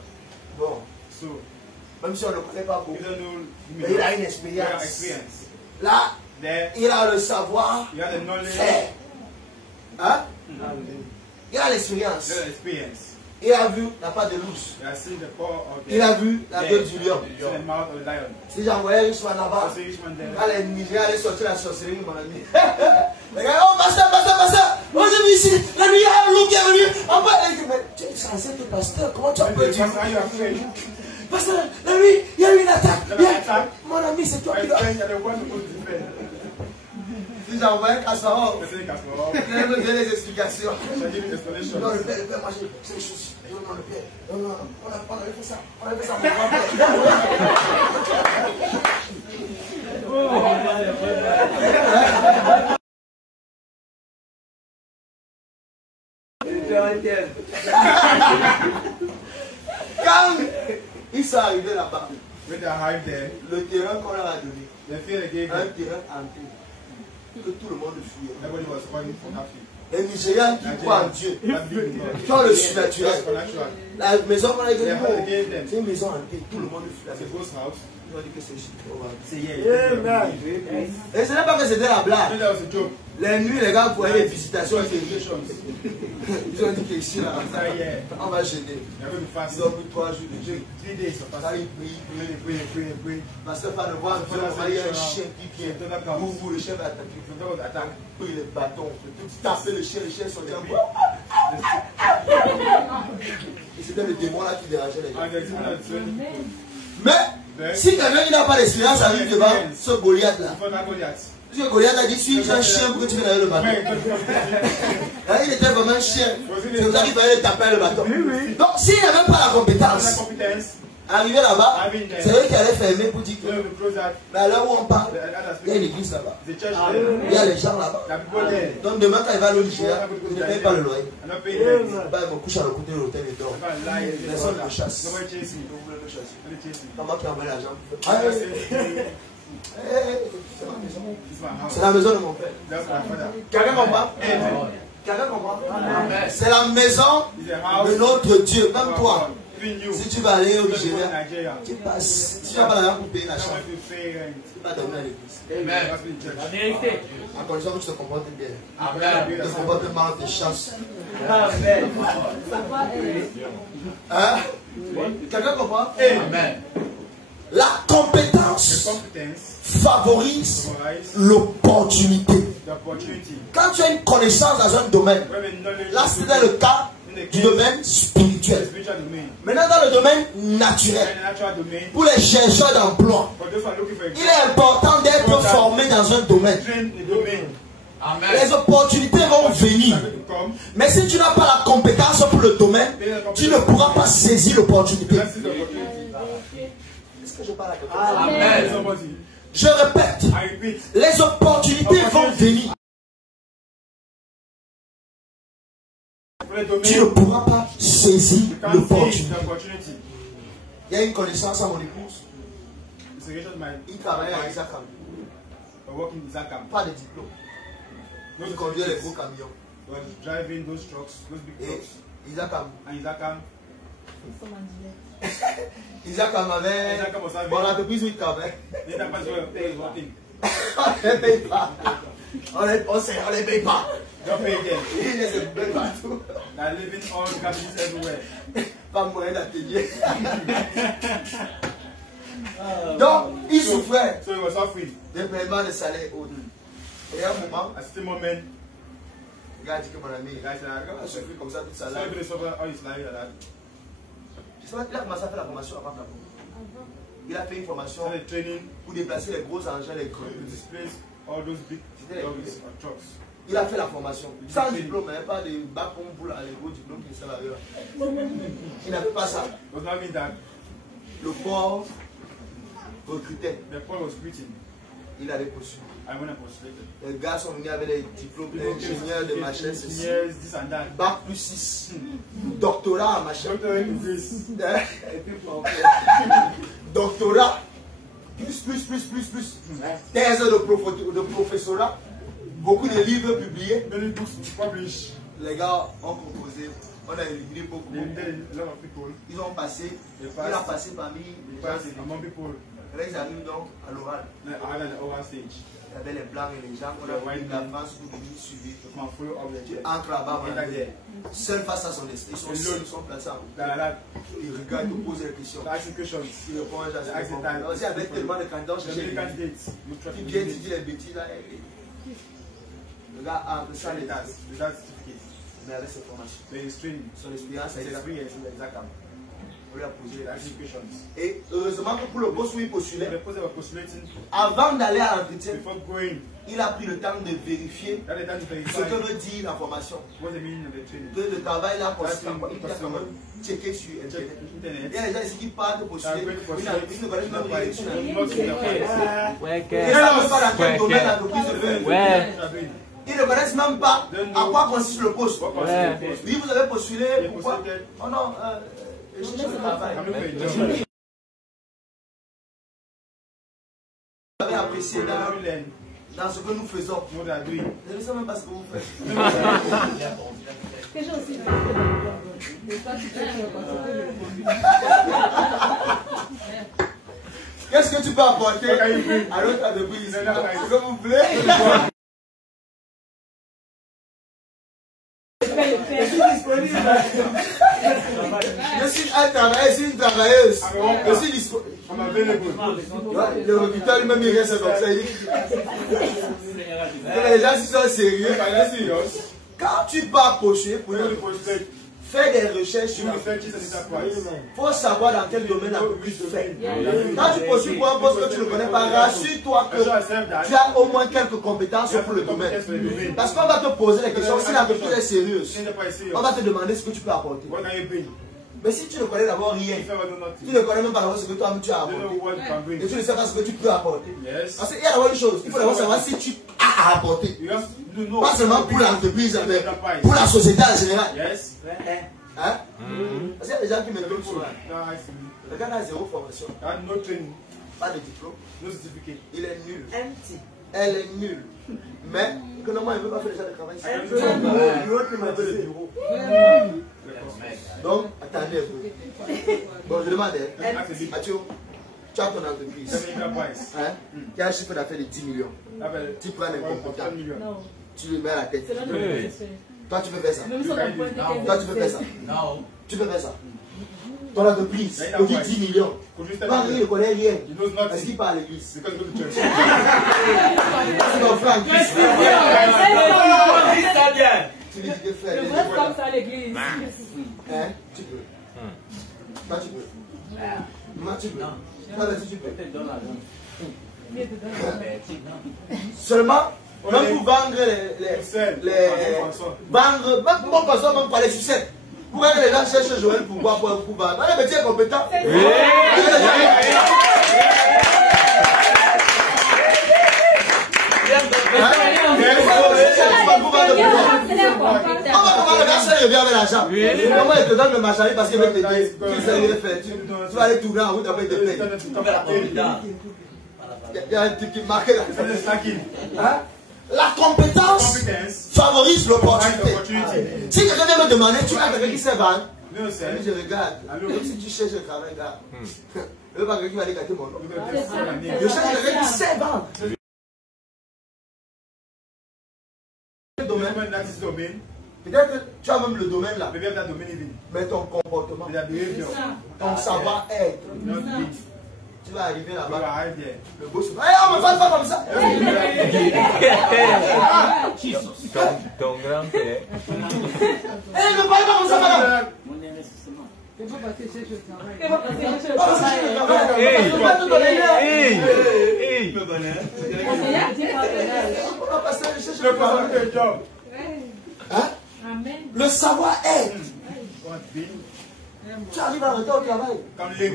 Bon, So, même si on ne le connaît pas you beaucoup, don't know mais il a une you have expérience. experience. Là, There, il a le savoir you have the knowledge. faire. Hein? Il a l'expérience. You have the experience. Il a vu la part de l'ours. You have seen the paw of the Il a vu la gueule du lion. You have seen the mouth of the lion. Si j'envoyais Richman là-bas, You see which one there. quand les Nigériens allaient sortir la sorcellerie, mon ami. Les gars, oh, pasteur, oh, j'ai vu ici, la nuit, il y a un loup qui est venu. En bas, il dit, mais tu es censé être pasteur, comment tu peux dire? Pastor, are you afraid? Pasteur, la nuit, il y a eu une attaque. Il y a eu une attaque. Mon ami, c'est toi I qui dois. think you're the one supposed to defend. Si j'envoyais Cassaro, You see, Casper. il allait me donner des explications. Shall give you explanation. Non, le père, moi, c'est les choses. Non, le père. Non, on avait fait ça. On avait fait ça, mon grand-père. Quand ils sont arrivés là-bas, When they arrived there, le terrain qu'on leur a donné, the fear they gave un them, terrain entier, que tout le monde fuyait. everybody was running for that field. Les Nigériens qui croient en Dieu, That big God. qui ont le surnaturel. That's supernatural. La maison qu'on a They have donnée, gave them. c'est une maison hantée, tout le monde fuit la That's a maison. ghost house. Ils ont dit que c'est juste. Say yeah. Et ce n'est pas que c'était la I blague. think that was a joke. Les nuits, les gars voyaient les visitations. Visitations. Ils ont dit qu'ici, là, Say yeah. on va gêner. They're going to fast. Ils ont pris 3 jours de jeûne. 3 days of Ça, fasting. ils prient. Pray. Parce que par le voir, il y a un chien qui vient. Vous, le chien va attaquer. The dog was attacked. Pris les bâtons. Taper le chien sont en bois. Et c'était le démon là qui dérangeait les gens. And the demon had trained Mais, si quelqu'un qui n'a pas d'expérience arrive devant ce Goliath là, before that Goliath. parce que Goliath a dit, si j'ai un chien, pourquoi tu viens avec le bâton? Là, il était vraiment un chien. C'est pour ça qu'il fallait le taper avec le bâton. Donc, s'il n'avait pas la That compétence, competence. arrivé là-bas, c'est eux qui allaient fermer pour dire So que, we close that. mais à l'heure où on parle, The others il y a une église là-bas. The church there. Il y a les gens là-bas. There are people there. Donc, demain, quand il va au Nigeria, il ne paye pas le loyer. I'm not paying rent. Bah, il me couche à le côté de l'hôtel et dort. I'm not lying. Personne ne me chasse. Nobody chase me. Vous voulez me chasser. Nobody chase me. C'est moi qui envoie l'argent. I just say, C'est ma maison. it's my house. C'est la maison de mon père. That's my father. Quelqu'un comprend? Amen. Quelqu'un comprend? C'est la maison It's a house. de notre Dieu. Même of toi, God. Even you. si tu vas aller au Don't go to Nigeria, Nigeria. tu passes. Si tu vas pas là pour payer la I chambre, want to pay rent. tu vas dormir à l'église. Amen. That's been church. À condition que tu te comportes bien. Amen. Le comportement te chasse. Amen. Hein? Quelqu'un comprend? Amen. La The compétence competence favorise provides l'opportunité. the opportunity. Quand tu as une connaissance dans un domaine, We have a knowledge là c'était le cas du domaine in the spirituel. spiritual domain. Maintenant dans le domaine In naturel, the natural domain. pour les chercheurs d'emploi, For those who are looking for a il est important d'être formé dans un domaine. train in the domain. Les opportunités vont venir. Are going to come. Mais si tu n'as pas la compétence pour le domaine, tu ne pourras pas saisir l'opportunité. That's the opportunity. Est-ce que je parle à quelqu'un? Amen. Somebody. Je répète, I repeat. les opportunités vont venir. For the domain. Tu ne pourras pas saisir You can't seize l'opportunité. the opportunity. Il y a une connaissance à mon épouse. It's a relation of mine. Il travaillait à Isakam. I work in Zakam. Pas de diplôme. Il conduisait les gros camions. Was driving those trucks, those big Et trucks. Isakam. And Zakam. Isakam avait. Isakam was having. Bon, l'entreprise où il travaille. Then that person was working. On ne les paye pas. On les paye pas. Don't pay them. Il les paye partout. They're living all cabins everywhere. Pas moyen d'atelier. Donc, il souffrait So he was suffering. des paiements de salaire haut. Et à un moment, At the moment, le gars dit que mon ami, the guy said, il a souffert comme ça toute sa so life. everybody suffer all his life like that. Il a commencé à faire la formation avant Gabon. Il a fait une formation Started training pour déplacer les gros engins, les gros. to displace all those big lorries or trucks. Il a fait la formation. Sans diplôme, il n'y avait pas de bac pour les gros diplômes qui servent à eux. Il n'avait pas ça. It was not mean that Le port recrutait. Il allait postuler. Les gars sont venus avec des diplômes d'ingénieur de machin, ceci. Bac plus 6. Doctorat en machin. Doctorat. Plus. Thèse de professorat. Beaucoup de livres publiés. Les gars ont proposé. On a éliminé beaucoup. Ils ont passé. Il a passé parmi les gens. Ils arrivent donc à l'oral. Il y avait les blancs et les gens. On a vu la France où ils suivi. Tu entres là-bas. Seul face à son esprit. Ils sont placés en haut. Ils regardent, ils posent des questions. Ils répondent à ces questions. Aussi avec tellement de candidats, tu viens, tu dis les bêtises là. Le gars a appris ça les dates. Mais avec ses formations. Son expérience a été exactement. On lui a posé les questions. Et heureusement que pour le poste où il postulait, avant d'aller à l'entretien, il a pris le temps de vérifier ce que veut dire la formation. Le travail là, il a quand même checké sur Internet. Il y a des gens ici qui partent postuler. Ils ne connaissent même rien sur Internet. Ils ne savent pas dans quel domaine l'entreprise veut. Ils ne connaissent même pas à quoi consiste le poste. Oui, vous avez postulé, pourquoi? Oh non, je cherche le travail. Vous avez apprécié dans ce que nous faisons. Je ne sais même pas ce que vous faites. Qu'est-ce que tu peux apporter à l'autre entreprise? Ce que vous voulez? Je suis disponible. Je suis un travailleur, je suis une travailleuse. Je suis disponible. Le recruteur lui-même il reste comme ça. Les gens sont sérieux. Quand tu pars postuler pour faire des recherches sur il faut savoir dans quel domaine l'entreprise se fait. Quand tu postules pour un poste que tu ne connais pas, rassure-toi que tu as au moins quelques compétences pour le domaine. Parce qu'on va te poser des questions. Si l'entreprise est sérieuse, on va te demander ce que tu peux apporter. Mais si tu ne connais d'abord rien, tu ne connais même pas ce que toi tu as apporté, et tu ne sais pas ce que tu peux apporter. Parce qu'il y a d'abord une chose, il faut d'abord savoir si tu as à apporter. Pas seulement pour l'entreprise, mais pour la société en général. Hein? Parce qu'il y a des gens qui me donnent sur le gars a zéro formation. Pas de diplôme. Il est nul. Elle est nulle. Mais, économiquement, il ne veut pas faire déjà de travail. L'autre, il m'a fait le bureau. Donc, attendez un peu. Bon, je demande, Mathieu, tu as ton entreprise. Hein? Qui a un chiffre d'affaires de 10 millions. Tu prends un compétent. Tu lui mets à la tête. Toi, tu peux faire ça. Toi, tu peux faire ça. Non. Tu peux faire ça. Ton entreprise, il dit 10 millions. Quand il ne connaît rien, est-ce qu'il parle à l'église? C'est ton frère. Tu lui dis que frère. Je reste comme ça à l'église. Hein? Tu peux. Toi, tu peux. Moi, tu peux. Toi, tu peux. Seulement, même pour vendre vendre, même pour mon passant, même pour les sucettes. Pourquoi les gens cherchent Joël pour voir pour vendre? Mais tu es compétent. Comment il te donne le marchandise parce qu'il veut t'aider? Tu vas aller tourner en route après te payer. Il y a un truc qui marque là. La compétence favorise l'opportunité. Si quelqu'un vient me demander, tu as quelqu'un qui sait vendre? Je regarde. Même si tu cherches le travail, gars. Je ne veux pas quelqu'un qui va aller gâter mon nom. Je cherche quelqu'un qui sait vendre. Peut-être que tu as même le domaine là. Mais ton comportement, ton savoir-être. Tu vas arriver là-bas. Le boss va dire, on ne parle pas comme ça. Ton grand-père. Il ne parle pas comme ça, madame. Il faut passer chercher le travail. Il va te donner le travail. Le savoir-être. Tu arrives en retard au travail.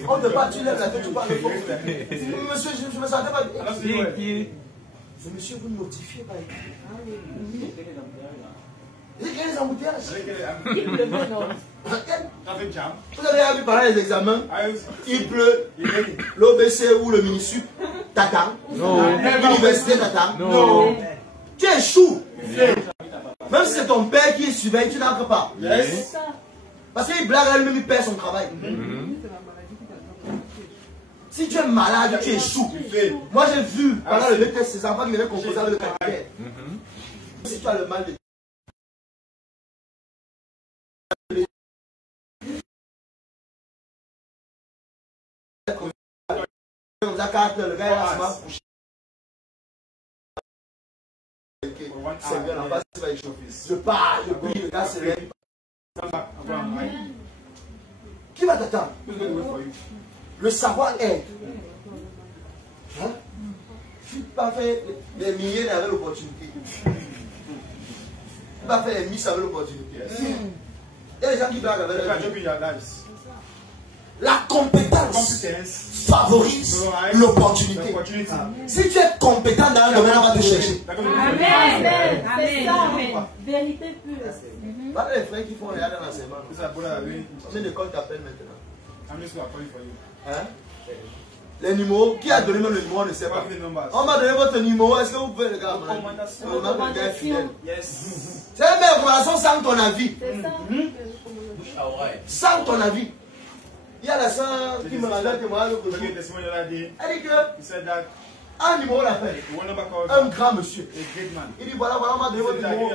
On ne pas, tu lèves la tête, tu parles fort. Monsieur, je ne me sentais pas bien. Ce monsieur, vous notifiez par écrit. Il y a les embouteillages. Vous avez vu parler des examens. Il pleut. L'OBC ou le Minisup t'attend. L'université t'attend. Non. Tu échoues. Même si c'est ton père qui est surveille, tu n'entres pas. Parce qu'il blague à lui-même, il perd son travail. Si tu es malade, tu échoues. Moi j'ai vu pendant le BTS ces enfants qui venaient composer avec le caractère. Si tu as le mal de le gars est là, c'est bien, en bas, il va échauffer. Je pars, je prie, le gars se lève. Qui va t'attendre? Le savoir-être. Hein? Tu ne peux pas faire les milliers avec l'opportunité. Tu ne peux pas faire les miss avec l'opportunité. Il y a des gens qui blaguent avec l'opportunité. La compétence favorise l'opportunité. Si tu es compétent dans un domaine, on va te chercher. Amen. C'est ça, vérité pure. Pas les frères qui font les dans l'enseignement. Combien d'écoles t'appellent maintenant? Hein? Les numéros, qui a donné le numéro, on ne sait pas. On m'a donné votre numéro, est-ce que vous pouvez le gars? C'est une belle relation sans ton avis. Sans ton avis. Il y a la sœur qui me rendait témoignage l'autre jour. Elle dit que un numéro l'appelle. Un grand monsieur. Il dit voilà, on m'a donné votre numéro.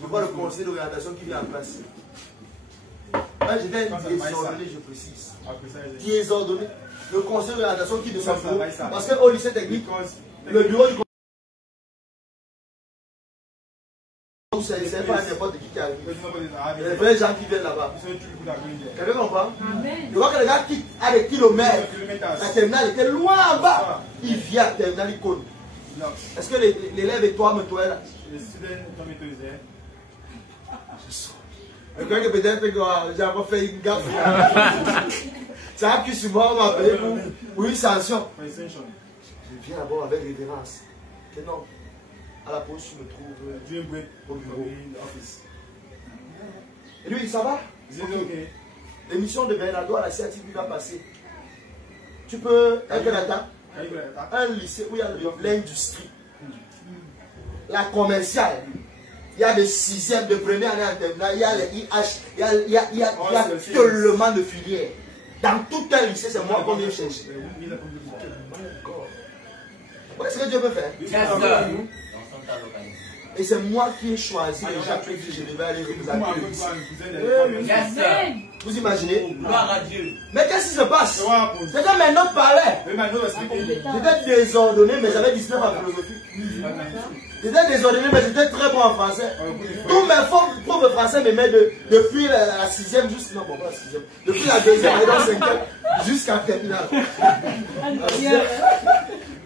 Je vois le conseil d'orientation qui vient en place. Moi j'étais désordonné, je précise. Désordonné. Le conseil d'orientation qui descend parce qu'au lycée technique, le bureau du c'est pas n'importe qui arrive. Les vrais gens qui viennent là-bas. Quelqu'un comprend? Je vois que le gars qui a des kilomètres, la terminale était loin en bas. Il vient à la terminale, il connaît. Est-ce que l'élève et toi me tournent là? Je crois que peut-être que j'ai encore fait une gaffe. Ça a pu souvent m'appeler pour une sanction. Je viens d'abord avec révérence. Que non. À la pause, je me trouve au bureau. Et lui, ça va? L'émission de Bernardo à la scientifique va passer. Tu peux un lycée où il y a l'industrie, la commerciale, il y a des sixièmes de première année en terminale, il y a les IH, il y a tellement de filières. Dans tout un lycée, c'est moi qu'on vient chercher. Qu'est-ce que Dieu peut faire? Et c'est moi qui ai choisi les gens que je devais aller représenter. Vous imaginez? Mais qu'est-ce qui se passe? C'est comme mes notes parlaient. J'étais désordonné, mais j'avais 19 en philosophie. J'étais désordonné, mais j'étais très bon en français. Tous mes profs de français me mettent depuis la 6e jusqu'à la 6e. Depuis la 2e et la 5e jusqu'à la terminale.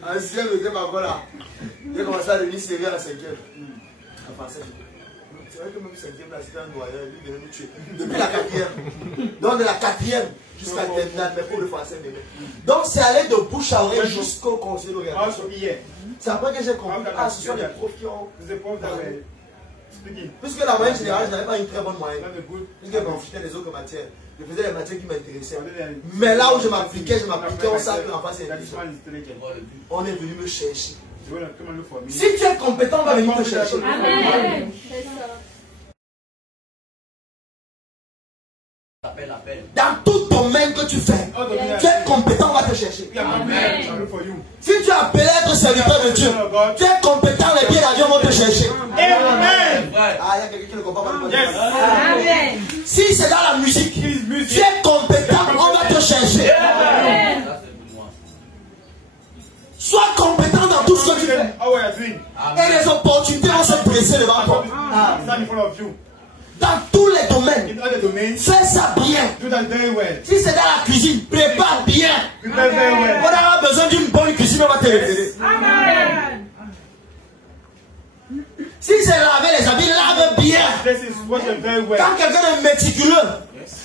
En 6e, j'étais encore là. J'ai commencé à devenir sérieux en 5e. En français, c'est vrai que même 5e, là, c'était un doyen, lui, il venait nous tuer. Depuis la 4e. Donc, de la 4e jusqu'à la terminale, mais pour le français, bébé. Donc, c'est allé de bouche à oreille jusqu'au conseil d'orientation. C'est après que j'ai compris. Ah, ce sont les profs qui ont. Puisque la moyenne générale, je n'avais pas une très bonne moyenne. Puisque je m'en les autres matières. Je faisais les matières qui m'intéressaient. Mais là où je m'appliquais, on savait que l'enfant c'est intelligent. On est venu me chercher. Si tu es compétent, on va venir te chercher. Amen. Dans tout domaine que tu fais, tu es compétent, on va te chercher. Amen. Si tu es appelé à être serviteur de Dieu, tu es compétent, les billets d'avion vont te chercher. Amen. Ah, il y a quelqu'un qui ne comprend pas. Amen. Si c'est dans la musique, tu es compétent, on va te chercher. Amen. Sois compétent dans tout ce que tu fais. Et les opportunités vont se presser devant toi. Dans tous les domaines, fais ça bien. Si c'est dans la cuisine, prépare bien. On aura besoin d'une bonne cuisine, on va te référer. Amen. Si c'est laver les habits, lave bien. Quand quelqu'un est méticuleux,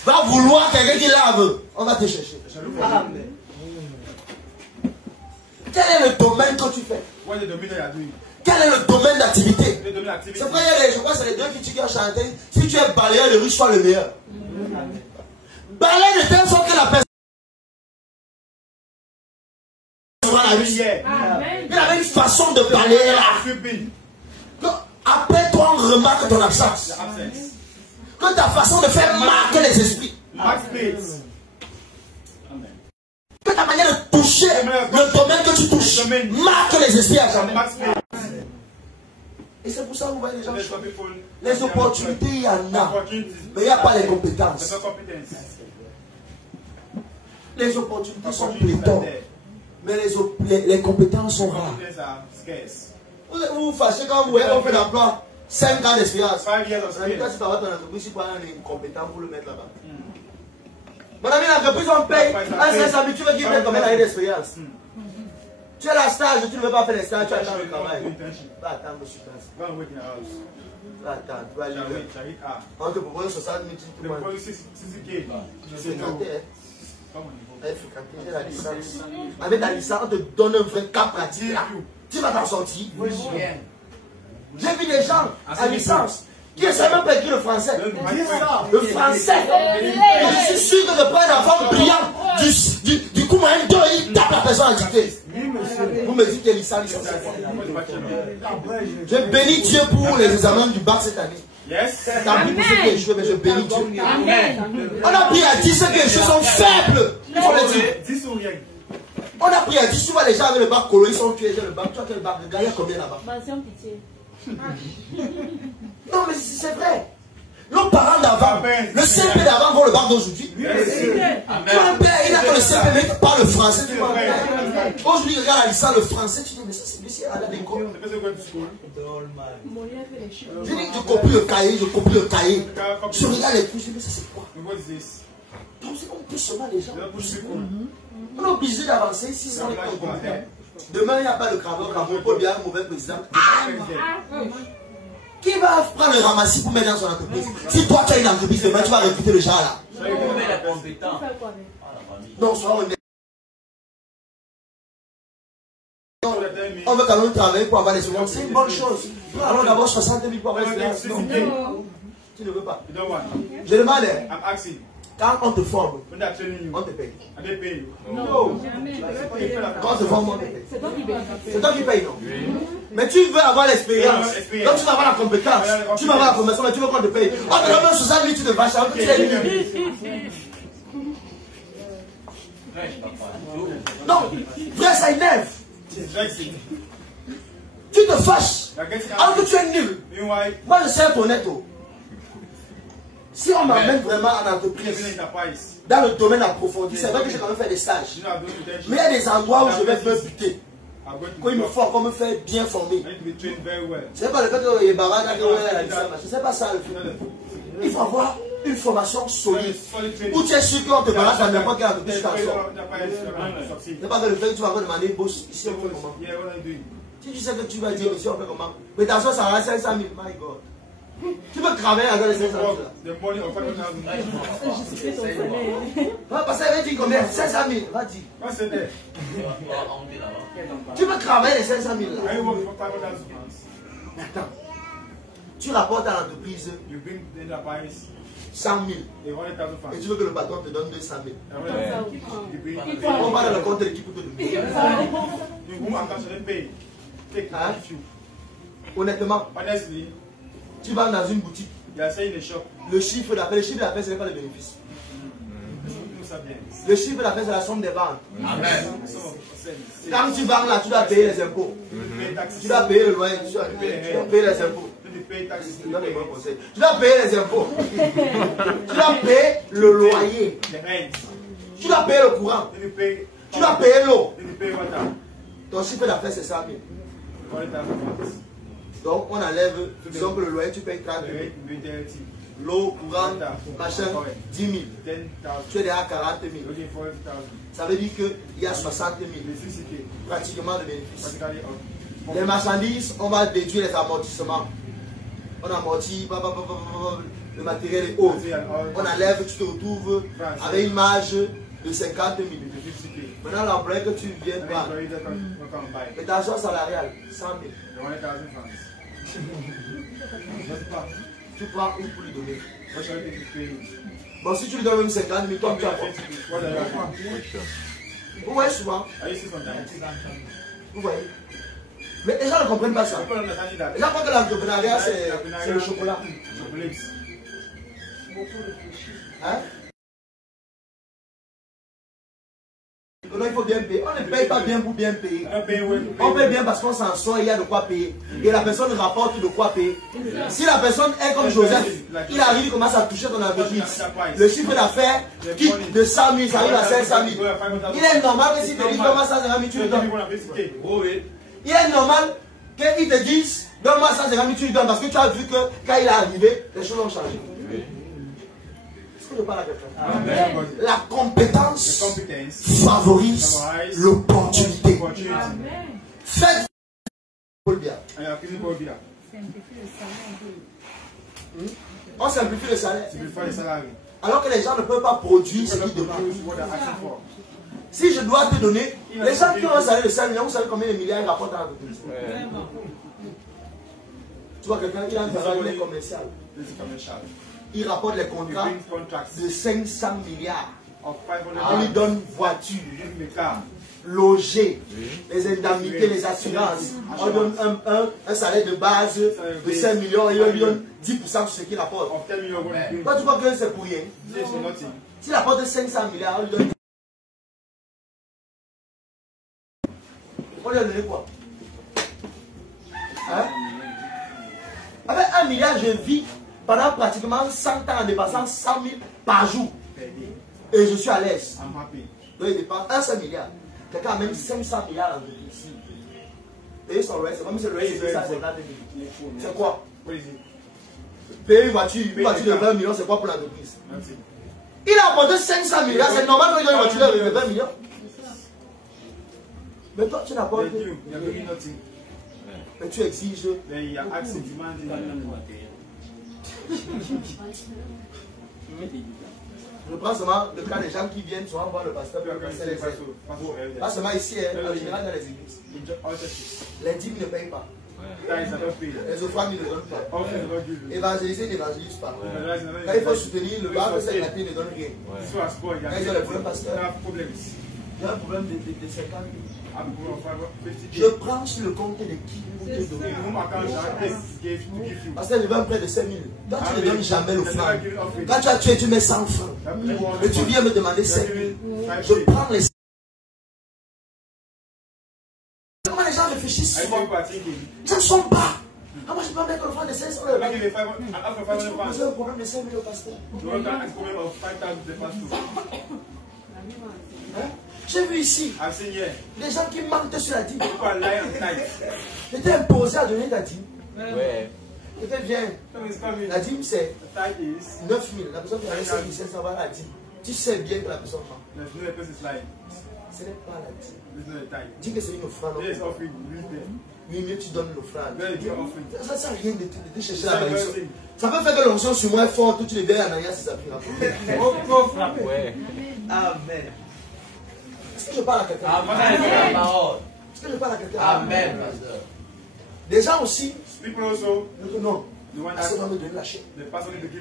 va vouloir quelqu'un qui lave, on va te chercher. Amen. Quel est le domaine que tu fais? Quel est le domaine d'activité? C'est pourquoi je crois que c'est les deux qui ont chanté. Si tu es balayeur, le riche soit le meilleur. Balaye de telle sorte que la personne sera la riche. Il avait une façon de balayer là. Après-toi, on remarque ton absence. Que ta façon de faire marque les esprits. Que ta manière de toucher le domaine que tu touches marque les esprits à jamais. Et c'est pour ça que vous voyez les gens. Les opportunités, il y en a. Mais il n'y a pas les compétences. Les opportunités sont pléthores. Mais les compétences sont rares. Vous vous fâchez quand vous voyez qu'on fait l'emploi 5 ans d'expérience. Quand tu vas ton entreprise, tu prends un incompétent pour le mettre là-bas. Mon ami, l'entreprise, on paye. Un 500 000, tu veux qu'il mette combien d'années d'expérience? Tu es la stage, tu ne veux pas faire les stages, tu attends le travail. Va attendre le substance. Va attendre, tu vas aller. On te propose 60 000, tu te demandes. C'est noté, hein? J'ai la licence. Avec ta licence, on te donne un vrai cas pratique. Tu vas t'en sortir. J'ai vu des gens à licence qui ne savent même pas écrire le français. Le français. Je suis sûr que de prendre un enfant brillant du coup, moyen d'eux, il tape la personne à dicter. Vous me dites que licence. Je bénis Dieu pour les examens du bac cette année. Tant pis pour ceux qui échouent, mais je bénis Dieu. On a pris à 10 ceux qui échouent sont faibles. Il faut le dire. On a pris à 10, tu vois les gens avec le bac colo, ils sont tués, le bac, tu vois quel bac, le gars, il y a combien là-bas? Non mais c'est vrai. Nos parents d'avant, le CP d'avant vont le bac d'aujourd'hui. Ton père, il a que le CP, mais il parle le français. Aujourd'hui, il regarde la licence, le français, tu dis, mais ça c'est lui, c'est à l'école. Je dis, je copie le cahier, Je regarde les trucs, je dis, mais ça c'est quoi? Donc c'est qu'on pousse seulement les gens. On est obligé d'avancer si c'est compétent. Demain, il n'y a pas le cravon, Paul Biya, un mauvais président. Qui va prendre le ramassis pour mettre dans son entreprise? Si toi tu as une entreprise, demain tu vas recruter le genre là. Non, soit honnête. On veut quand même travailler pour avoir les secondes. C'est une bonne chose. Allons d'abord 60 000 pour avoir l'expérience. Non, tu ne veux pas. Je demande. Quand on te forme, on te paye. Non. Quand on te forme, on te paye. C'est toi qui paye, non? Mais tu veux avoir l'expérience. Donc tu vas avoir la compétence. Tu vas avoir la formation, mais tu veux qu'on te paye. On te donne 60 000, tu te vaches. Non, vrai, ça énerve. Tu te fâches. Alors que tu es nul. Moi, je sais être honnête. Si on m'amène vraiment en entreprise, dans le domaine approfondi, c'est vrai que j'ai quand même fait des stages. Mais il y a des endroits où je vais me buter. Quand il me faut encore me faire bien former. C'est pas le fait que les barrages, je sais pas ça. Il faut avoir une formation solide. Où tu es sûr qu'on te balance dans n'importe quelle entreprise. C'est pas que le fait que tu vas demander une bourse ici, on fait comment? Si tu sais que tu vas dire ici, on fait comment? Mais attention, ça va 500 000. My God. Tu peux travailler avec les 500 000 là. Parce qu'elle va dire combien? 500 000. Va dire. Tu peux travailler les 500 000 là. Mais attends. Tu rapportes à l'entreprise 100 000. Et tu veux que le patron te donne 200 000. On va dans le compte de l'équipe pour te donner. Honnêtement. Tu vas dans une boutique. Le chiffre d'affaires, ce n'est pas le bénéfice. Le chiffre d'affaires, c'est la somme des ventes. Amen. Quand tu vends là, tu dois payer les impôts. Tu dois payer le loyer. Tu dois payer les impôts. Tu dois payer les impôts. Tu dois payer le loyer. Tu dois payer le courant. Tu dois payer l'eau. Ton chiffre d'affaires, c'est 100 000. Donc on enlève, disons que le loyer tu payes 30 000. L'eau, courant, machin, 10 000. Tu es déjà à 40 000. Ça veut dire qu'il y a 60 000 pratiquement de bénéfices. Les marchandises, on va déduire les amortissements. On amortit, le matériel est haut. On enlève, tu te retrouves avec une marge de 50 000. Maintenant, l'employé que tu viens prendre, et ta charge salariale, 100 000. Tu prends une pour lui donner. Bon, si tu lui donnes même 50 000, toi tu as quoi? Vous voyez souvent. Vous voyez. Mais les gens ne comprennent pas ça. Les gens croient que l'entrepreneuriat c'est le chocolat. Hein? Donc il faut bien payer. On ne paye pas bien pour bien payer. On paye bien parce qu'on s'en sort et il y a de quoi payer. Et la personne rapporte de quoi payer. Si la personne est comme Joseph, il arrive, il commence à toucher ton entreprise. Le chiffre d'affaires quitte de 100 000, ça arrive à 500 000. Il est normal que si tu te dis comment 150 000, tu le donnes. Il est normal qu'ils te disent donne-moi 150 000, tu lui donnes parce que tu as vu que quand il est arrivé, les choses ont changé. Est-ce que je parle à quelqu'un? La compétence favorise l'opportunité. Faites Paul Biya. On simplifie le salaire. Alors que les gens ne peuvent pas produire ce qu'ils demandent. Si je dois te donner, les gens qui ont un salaire de 5 millions, vous savez combien de milliards ils rapportent à l'entreprise? Tu vois quelqu'un, il a un salaire commercial. Il rapporte les contrats de 500 milliards. On lui donne voiture, loger, les indemnités, les assurances. On lui donne un salaire de base de 5 millions et on lui donne 10% de ce qu'il apporte. Toi, tu crois que c'est pour rien? S'il apporte 500 milliards, on lui donne. On lui a donné quoi? Hein? Avec 1 milliard, je vis pendant pratiquement 100 ans en dépassant 100 000 par jour. Et je suis à l'aise. Donc il dépense 1 milliard. Quelqu'un a même 500 milliards en entreprise. Payer son loyer, c'est comme si le loyer c'est 150 000. C'est quoi? Payer une voiture de 20 millions, c'est quoi pour l'entreprise? Il a apporté 500 milliards, c'est normal qu'il donne une voiture de 20 millions. Mais toi, tu n'apportes rien. Mais tu exiges. Je prends seulement le cas des gens qui viennent souvent voir le pasteur pour passer les aides. Pas seulement ici, en général dans les églises. Les dîmes ne payent pas. Les offrandes ne donnent pas. Évangéliser n'évangélise pas. Quand il faut soutenir, le bar de Saint-Latin ne donne rien. Quand ils ont le problème pasteur, il y a un problème de 50 000. Je prends sur le compte de qui pour te donner. Parce que je vends près de 5 000. Toi, tu ne donnes jamais l'offrande. Quand tu as tué, tu mets 100 francs. Mais tu viens me demander 5 000. Je prends les 5 000. Comment les gens réfléchissent souvent? Ils ne sont pas. Ah, moi, je peux mettre l'offrande de 500 000. Vous avez un problème de 5 000 au pasteur. Hein? J'ai vu ici des gens qui mentent sur la dîme. J'étais imposé à donner ta dîme. J'étais bien. La dîme c'est 9 000. La personne qui a 5 500 va la dîme. Tu sais bien que la personne ment. Ce n'est pas la dîme. Dis que c'est une offrande. Oui, mieux tu donnes l'offrande. Ça ne sert à rien de chercher la malédiction. Ça peut faire que l'onction sur moi est forte. Tu le verras en arrière si ça prie. Amen. Est-ce que je parle à quelqu'un? Amen. Est-ce que je parle à quelqu'un? Amen. Des gens aussi. Non. Personne doit me donner la chaîne. Il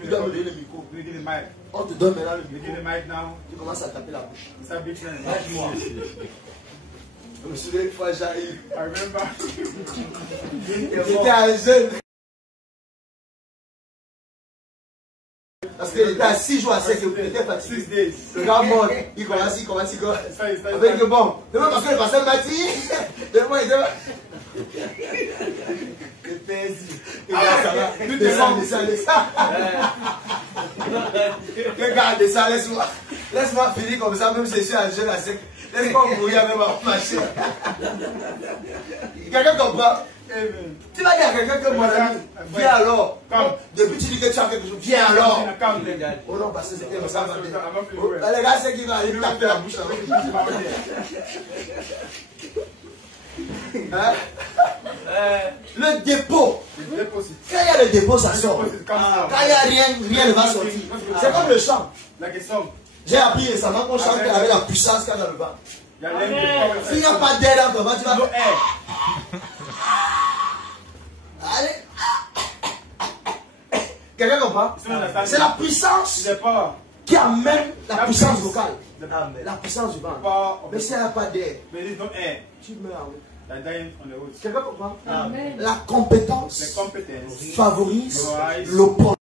doit me donner le micro. On te donne maintenant le micro. Tu commences à taper la bouche. Je me souviens une fois, j'arrive. J'étais un jeune. Parce qu'il était à 6 jours à sec, il était fatigué. Le gars mort, il commence. Avec le bon. Demain, parce que le pasteur m'a dit. Demain, il dit. Tu descends, regarde ça, laisse-moi finir comme ça, même si je suis un jeune à sec. Laisse-moi mourir même à marcher. Quelqu'un comprend? Tu vas dire à quelqu'un que mon ami, viens alors. Depuis tu dis que tu as quelque chose, viens alors. Oh non, parce que c'était comme ça. Les gars, c'est qui va aller taper la bouche. Hein? Le dépôt. Quand il y a le dépôt, ça sort. Quand il n'y a rien, rien ne va sortir. C'est comme le chant. J'ai appris récemment qu'on chante avec la puissance qu'il y a dans le ventre. S'il n'y a pas d'air dans ton ventre, tu vas... Allez. Quelqu'un comprend? C'est la puissance qui amène la puissance vocale. La puissance du ventre. Mais s'il n'y a pas d'air, tu meurs en route. Quelqu'un comprend? La compétence favorise l'opportunité.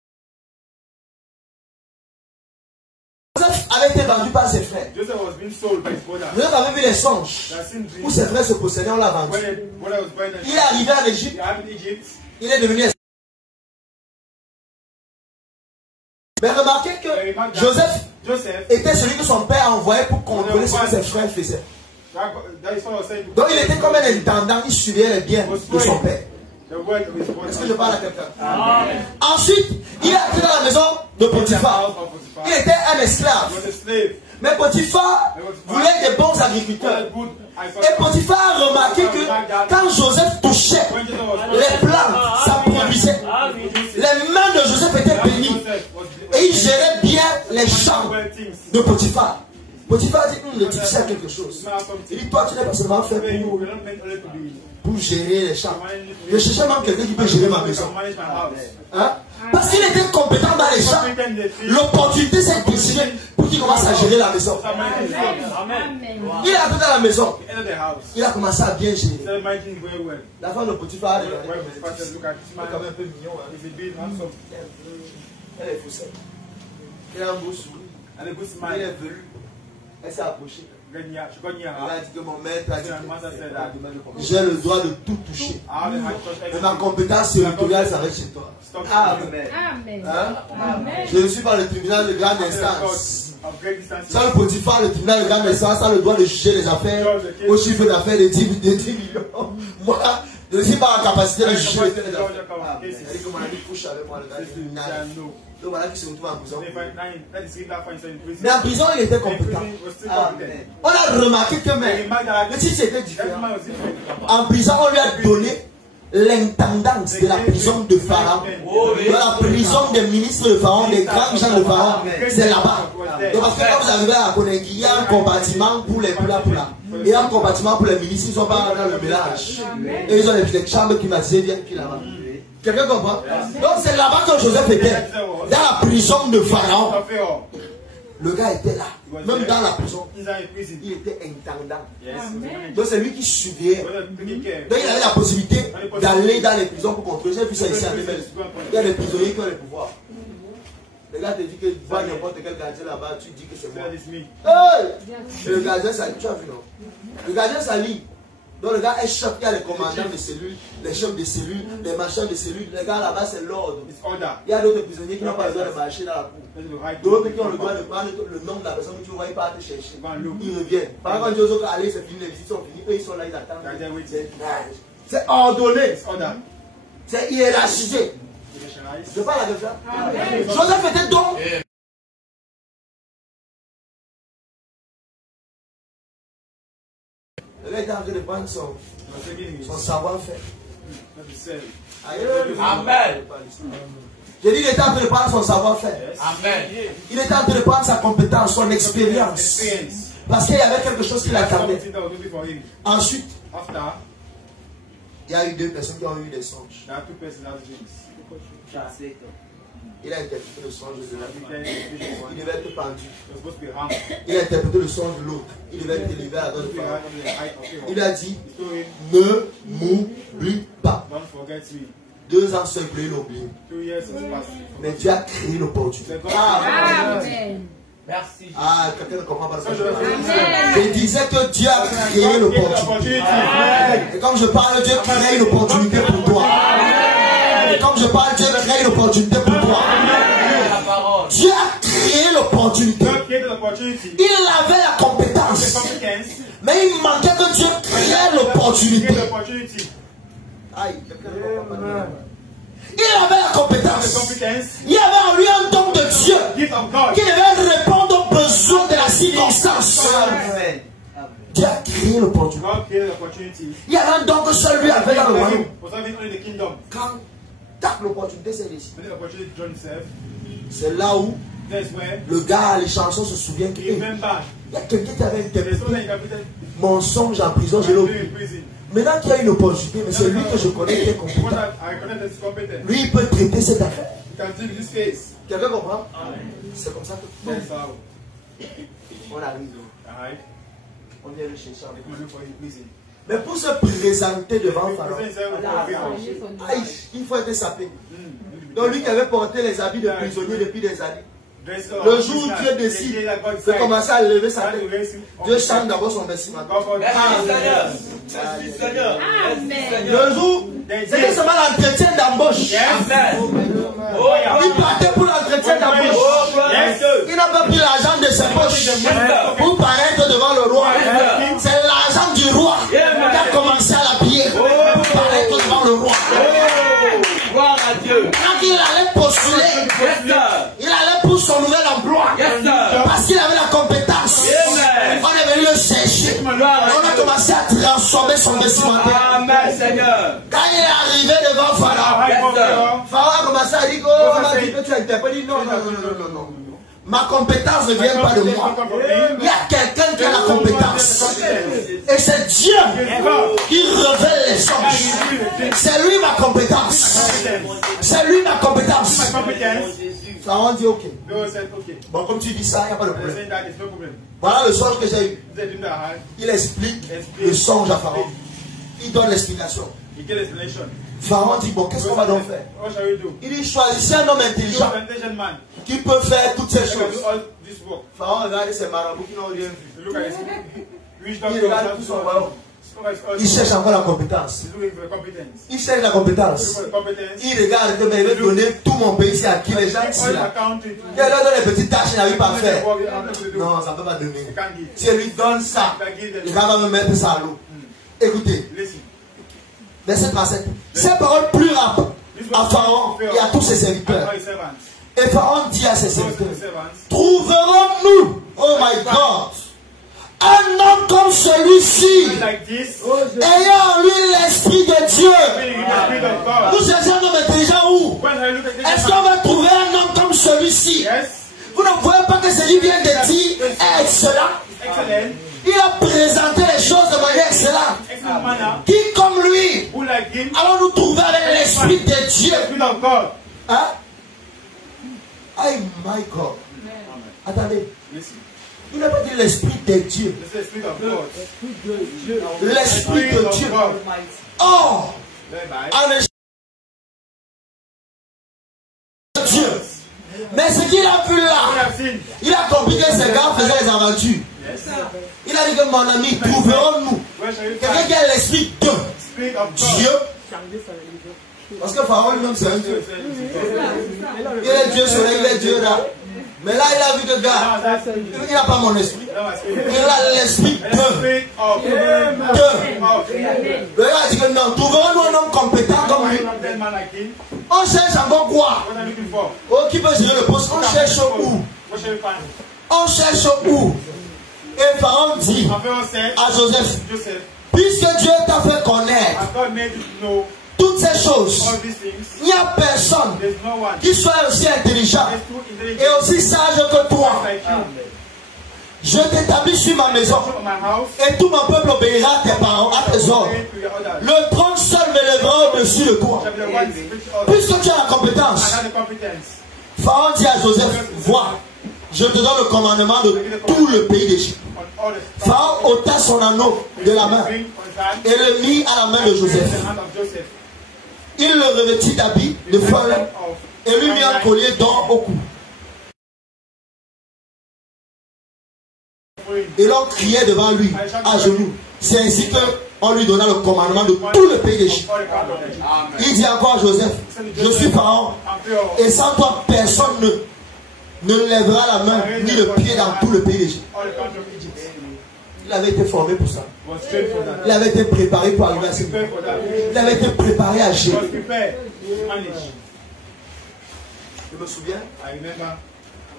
Joseph avait été vendu par ses frères. Joseph avait vu les songes où ses frères se possédaient, on l'a vendu. Il est arrivé en Égypte. Il est devenu esclave. Mais remarquez que Joseph était celui que son père envoyait pour contrôler ce que ses frères faisaient. Donc il était comme un intendant, il suivait les biens de son père. Est-ce que je parle à quelqu'un? Ensuite, il est entré dans la maison de Potiphar. Il était un esclave. Mais Potiphar voulait des bons agriculteurs. Et Potiphar a remarqué que quand Joseph touchait les plantes, ça produisait. Les mains de Joseph étaient bénies. Et il gérait bien les champs de Potiphar. Potiphar dit, le type sait quelque chose. Il dit, toi tu n'es pas seulement fait pour gérer les champs. Je cherchais même quelqu'un qui peut gérer ma maison. Hein? Parce qu'il était compétent dans les champs. L'opportunité s'est décidée pour qu'il commence à gérer la maison. Il est entré dans la maison. Il a commencé à bien gérer. La femme de Potiphar, elle est quand même un peu mignon. Elle est faussée. Elle a un beau sourire. Elle est velue. Elle s'est approchée. Elle a dit que mon maître a dit que j'ai le droit de tout toucher. Mais ma compétence territoriale s'arrête chez toi. Amen. Hein? Je ne suis pas le tribunal de grande instance. Sans le Potiphar, le tribunal de grande instance a le droit de juger les affaires au chiffre d'affaires de 10 millions. Moi, je ne suis pas en capacité de juger les affaires. Elle dit que mon ami couche avec moi, le gars du tribunal. Donc voilà qui se retrouve en prison. Mais en prison, il était compétent. On a remarqué que même le type c'était différent. En prison, on lui a donné l'intendance de la prison de Pharaon, de la prison des ministres de Pharaon, des grands gens de Pharaon. C'est là-bas. Donc parce que quand vous arrivez à connaître qu'il y a un compartiment pour les poula et un compartiment pour les ministres, ils ne sont pas dans le mélange. Et ils ont les chambres climatisées bien là-bas. Quelqu'un comprend? Donc c'est là-bas que Joseph était. Dans la prison de Pharaon. Le gars était là. Même dans la prison. Il était intendant. Donc c'est lui qui suivait. Donc il avait la possibilité d'aller dans les prisons pour contrôler. J'ai vu ça ici à Bébel. Il y a des prisonniers qui ont le pouvoir. Le gars te dit que tu vois n'importe quel gardien là-bas, tu dis que c'est moi. Et le gardien s'allie. Tu as vu non? Le gardien s'allie. Donc le gars est chef, il y a les commandants de cellules, les chefs de cellules, les marchands de cellules. Les gars là-bas c'est l'ordre. Il y a d'autres prisonniers qui n'ont pas le droit de marcher dans la cour. D'autres qui ont le droit de prendre le nom de la personne que tu vois, ils partent te chercher. Ils reviennent. Par contre, quand ils disent allez, c'est fini, les visites sont finies, eux ils sont là, ils attendent. C'est ordonné. C'est hiérarchisé. Je parle à quelqu'un. Joseph était donc. Le gars est en train de prendre son savoir-faire. Amen. J'ai dit qu'il était en train de prendre son savoir-faire. Amen. Il était en train de prendre sa compétence, son expérience. Parce qu'il y avait quelque chose qui l'attendait. Ensuite, il y a eu deux personnes qui ont eu des songes. Il a interprété le songe de l'un. Il devait être pendu. Il a interprété le songe de l'autre. Il devait être délivré à la donne de Pharaon. Il a dit, ne m'oublie pas. 2 ans seul créé l'oubli. Mais tu as créé l'opportunité. Merci. Ah, quelqu'un ne comprend pas ça. Je disais que Dieu a créé l'opportunité. Et comme je parle, Dieu crée une opportunité pour toi. Et comme je parle, Dieu crée une opportunité pour toi. Dieu a créé l'opportunité. Il avait la compétence. Mais il manquait que Dieu crée l'opportunité. Aïe, il avait la compétence. Il y avait en lui un don de Dieu qui devait répondre aux besoins de la circonstance. Dieu a créé l'opportunité. God created opportunities. Il y a un don que seul lui avait dans le royaume. For serving only the kingdom. Quand tac, l'opportunité c'est ici. When the opportunity to join himself, C'est là où that's where le gars, les chansons se souviennent que he remembered. il y a quelqu'un qui avait There's so many interprété capital mensonge en prison, je l'ai oublié. in prison. Maintenant qu'il y a une opportunité, mais c'est lui que je connais qui est One compétent. that I recognize as competent. Lui, il peut traiter cette affaire. You can see this case. Quelqu'un comprend? C'est comme ça que That's how. on arrive. Alright. On vient le chercher avec lui. Looking for his prison. Mais pour se présenter devant Pharaon, Present himself before Pharaoh. aïe, il faut être sapé. Donc lui qui avait porté les habits de prisonnier depuis des années. Le jour où Dieu décide de commencer à lever sa tête, Dieu change d'abord son vêtement. Le jour, c'était seulement l'entretien d'embauche. Il partait pour l'entretien d'embauche. Il n'a pas pris l'argent de ses poches pour paraître devant le roi. C'est l'argent du roi qui a commencé à l'habiller pour paraître devant le roi. Quand il allait postuler, il allait pour son nouvel emploi. Parce qu'il avait la compétence. On est venu le chercher. On a commencé à transformer son vestimentaire. Quand il est arrivé devant Pharaon, Pharaon a commencé à dire, oh, on m'a dit que tu as interpellé. Non, non, non, non, non, non. Ma compétence ne vient pas de moi. Il y a quelqu'un qui a la compétence. Et c'est Dieu qui révèle les hommes. C'est lui ma compétence. C'est lui ma compétence. Pharaon dit ok. Bon, comme tu dis ça, il n'y a pas de problème. Voilà le songe que j'ai eu. Il explique le songe à Pharaon. Il donne l'explication. Pharaon dit, bon, qu'est-ce qu'on va donc faire? Il dit, choisissez un homme intelligent qui peut faire toutes ces choses. Pharaon regarde ses marabouts qui n'ont rien vu. Il regarde tout son royaume. Il cherche encore la compétence. Il cherche la compétence. Il regarde que il veut donner tout mon pays ici à qui les gens ici là. Il leur donne les petites tâches qu'il n'arrive pas à faire. Non, ça ne peut pas donner. Si il lui donne ça, il va me mettre ça à l'eau. Écoutez. Verset 37. Ces paroles plus rapides à Pharaon et à tous ses serviteurs. Et Pharaon dit à ses serviteurs, trouverons-nous, oh my God, un homme comme celui-ci, ayant en lui l'esprit de Dieu. Nous cherchons un homme intelligent où? Est-ce qu'on va trouver un homme comme celui-ci? Vous ne voyez pas que celui vient de dire est excellent? Il a présenté les choses de manière excellente. Qui comme lui allons-nous trouver avec l'esprit de Dieu? Hein? Oh my God. Attendez. Il n'a pas dit l'esprit de Dieu. L'esprit de Dieu. Oh! En Dieu. Mais ce qu'il a vu là, il a compris que ces gars faisaient des aventures. Il a dit que mon ami, trouverons-nous quelqu'un qui a l'esprit de Dieu. Parce que Pharaon lui-même c'est un Dieu. Il est Dieu soleil, il est Dieu là. Mais là il a vu que gars, il n'a pas mon esprit. Il a l'esprit de. Le gars a dit que non, trouverons-nous un homme compétent comme lui. On cherche encore quoi? Oh, qui peut gérer le poste? On cherche où? On cherche où? Et Pharaon dit à Joseph, puisque Dieu t'a fait connaître toutes ces choses, il n'y a personne qui soit aussi intelligent et aussi sage que toi. Je t'établis sur ma maison et tout mon peuple obéira à tes parents, à tes ordres. Le trône seul m'élèvera au-dessus de toi. Puisque tu as la compétence, Pharaon dit à Joseph, vois, je te donne le commandement de tout le pays d'Égypte. Pharaon ôta son anneau de la main et le mit à la main de Joseph. Il le revêtit d'habits de feuilles et lui mit un collier d'or au cou. Et l'on criait devant lui, à genoux. C'est ainsi qu'on lui donna le commandement de tout le pays d'Égypte. Il dit encore à Joseph, je suis Pharaon, et sans toi personne ne lèvera la main ni le pied dans tout le pays d'Égypte. Il avait été formé pour ça. Il avait été préparé pour arriver à ce niveau. Il avait été préparé à gérer. Je me souviens,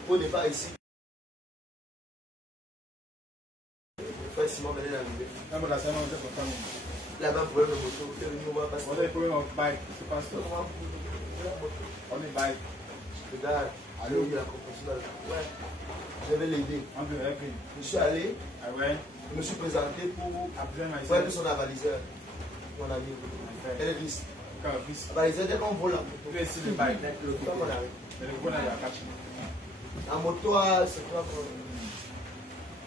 au départ ici, Frère Simon venait d'arriver. Non, mais là, c'est un moment de famille. Il avait un problème de moto. Il est venu voir parce que. On a des problèmes de bike. C'est pas ça. On est bike. Regarde, allô, il a compris là. Ouais. Je vais l'aider. On veut répondre. Je suis allé. Ah ouais. Je me suis présenté pour être son avaliseur. Mon ami. Elle est liste. Avaliseur, dès qu'on vole la moto. Tu es ici le bike. Le temps qu'on arrive. Mais le bon, il y a 4. La moto, c'est quoi?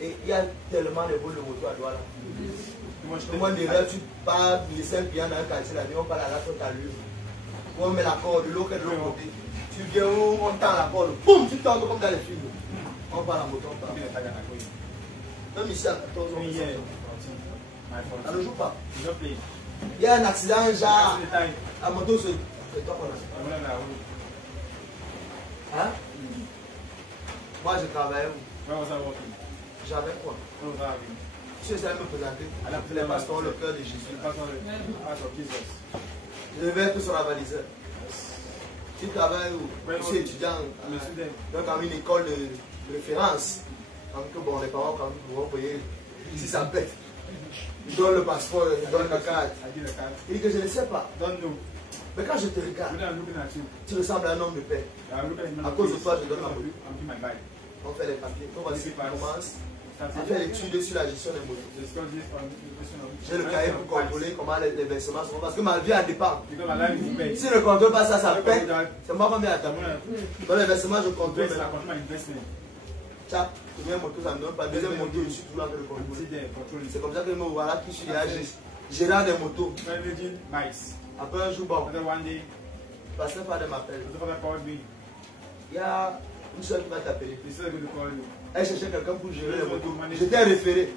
Et il y a tellement de vols de moto à Douala. Moi, derrière, tu pars, les 5 clients dans un quartier, là, on parle à la faute à lui. On met la corde de l'autre côté. Tu viens, on tend la corde, boum, tu tombes comme dans les films. On parle à moto, on parle. Même ici à 14 ans, ça ne joue pas. Il y a un accident, genre, la moto se. C'est toi qu'on a. Hein? Moi, je travaillais où? J'avais quoi? Je suis allé me présenter. Le pasteur, le cœur de Jésus. Je devais être sur la valiseur. Tu travailles où? Je suis étudiant. Donc, dans une école de référence. Donc, bon, les parents, quand même, vont payer si ça pète. Ils donnent le passeport, ils donnent la carte. Il dit que je ne sais pas. Mais quand je te regarde, tu ressembles à un homme de paix. À cause de toi, je donne la moto. On fait les papiers. On va dire qu'on commence à faire l'étude sur la gestion des motos. J'ai le cahier pour contrôler comment les versements sont. Parce que ma vie a dépend. Si je ne contrôle pas ça, ça pète. C'est moi qui vais attendre. Dans les versements, je contrôle. Tiens, première moto, ça ne me donne pas. Deuxième moto, je suis toujours en train de contrôler. C'est comme ça que je me voilà qui suis là, gérant des motos. Après un jour, bon, pasteur Fadé m'appelle. Il y a une soeur qui va t'appeler. Elle cherchait quelqu'un pour gérer les motos. J'étais référé.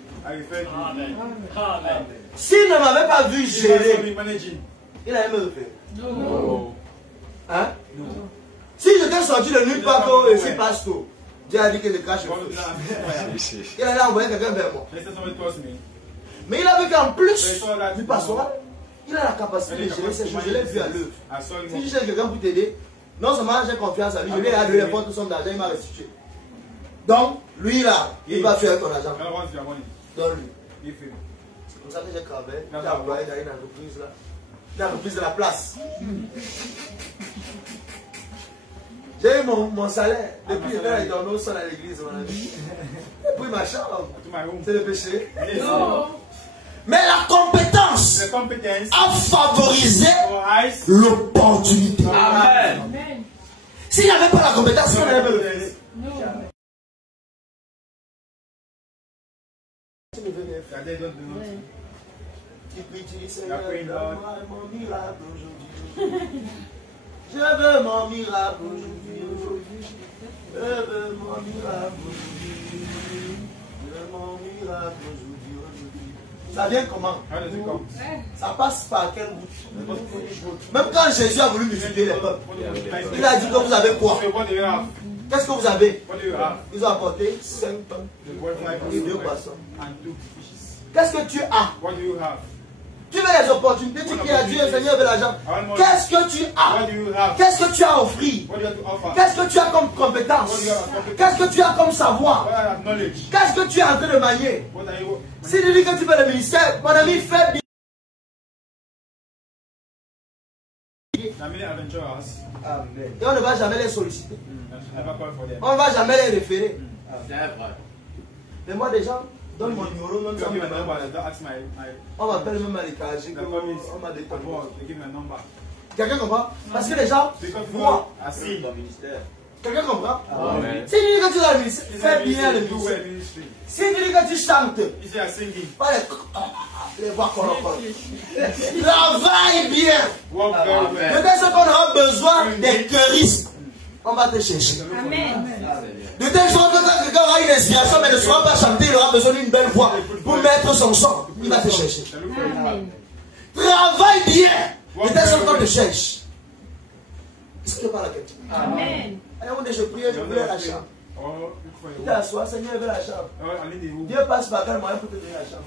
S'il ne m'avait pas vu gérer, il allait me référer. Non. Hein? Non. Si j'étais sorti de nulle part pour ici, pasteur, Dieu a dit que je cache le feu. Il allait envoyer quelqu'un vers moi. Mais il a vu qu'en plus du pastoral, il a la capacité de gérer ces choses. Je l'ai vu à l'œuvre. Si je cherche quelqu'un pour t'aider, non seulement j'ai confiance à lui, je lui ai donné les fonds, tout son argent, il m'a restitué. Donc, lui là, il va faire ton argent. Donne-lui. C'est comme ça que j'ai travaillé. J'ai envoyé dans une entreprise là. Une entreprise de la place. J'ai eu mon salaire. Depuis que je donne au sol à l'église, mon ami. Et puis ma chambre. C'est le péché. Non. Mais la compétence a favorisé l'opportunité. Amen. S'il n'y avait pas la compétence, on n'avait pas le faire. Seigneur, donne-moi mon miracle aujourd'hui. Je veux mon miracle aujourd'hui. Je veux mon miracle aujourd'hui. Je veux mon miracle aujourd'hui. Ça vient comment? Ça passe par quelle route? Même quand Jésus a voulu visiter les peuples, il a dit que vous avez quoi? Qu'est-ce que vous avez? Ils ont apporté 5 pains et 2 poissons. Qu'est-ce que tu as? Tu veux les opportunités, tu cries à Dieu, le Seigneur veut l'argent. Qu'est-ce que tu as? Qu'est-ce que tu as à offrir? Qu'est-ce que tu as comme compétence? Qu'est-ce que tu as comme savoir? Qu'est-ce que tu es en train de manier? Si tu dis que tu fais le ministère, mon ami, fais bien. Et on ne va jamais les solliciter. On ne va jamais les référer. Mais moi, des gens donnent mon numéro, non, on m'appelle même à l'écage. On m'a dit quelqu'un comprend? Parce que les gens voient. Quelqu'un comprend? Si tu dis que tu es dans le ministère, fais bien le ministère. Si tu dis que tu chantes, pas les voix qu'on entend. Travaille bien. Peut-être ce qu'on aura besoin des choristes. On va te chercher. Amen. De telle sorte que quand quelqu'un aura une inspiration, mais ne saura pas chanter, il aura besoin d'une belle voix pour mettre son son. Il va te chercher. Amen. Travaille bien. De telle sorte qu'on te cherche. Est-ce que tu parles à quelqu'un? Amen. Alors, je priais, je voulais la chambre. Tu t'assois, Seigneur veut la chambre. Dieu passe par quel moyen pour te donner la chambre?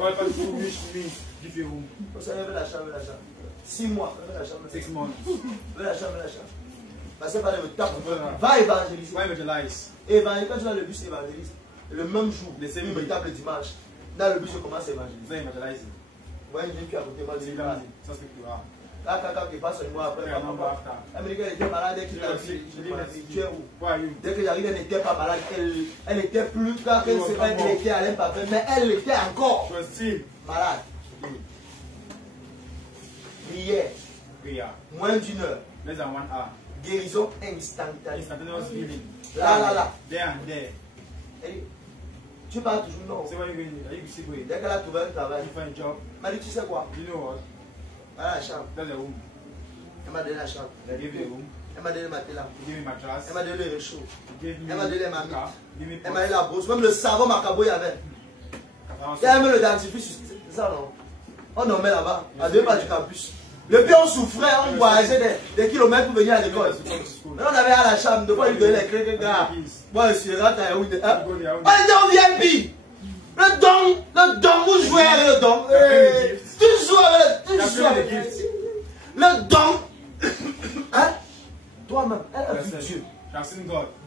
Le Seigneur veut la chambre, veut la chambre. 6 mois, veut la chambre. 6 mois. Veut la chambre, veut la chambre. Parce que par le temps, va évangéliser. Évangéliser, quand tu vas le bus évangéliste, le même jour, il me tape le dimanche. Dans le bus, je commence à évangéliser. Moi, une jeune fille à côté, moi, je dis, là, quand il passe, moi, après, elle me dit qu'elle était malade, dès qu'il a dit, je dis, tu es où? Dès que j'arrive, elle n'était pas malade, elle n'était plus, quand elle était à l'impact, mais elle était encore malade. Prière. Moins d'une heure. Guérison instantanée. Là. Elle dit, tu parles toujours non. Dès qu'elle a trouvé un travail, elle m'a dit, tu sais quoi? Elle a la chambre. Elle m'a donné la chambre. Elle m'a donné ma télé. Elle m'a donné le réchaud. Elle m'a donné ma mythe. Elle m'a donné la brosse. Même le savon macabo il y avait. Elle m'a le dentifrice. C'est ça non? On en met là-bas, à 2 pas du campus. Le pire, on souffrait, on voyageait des kilomètres pour venir à l'école. On avait à la chambre, de quoi lui donner les clés, gars. Moi, je suis rentré à Yaoundé. On était au VIP. Le don, vous jouez avec le don. Tu joues avec le don. Hein? Toi-même, elle a vu Dieu.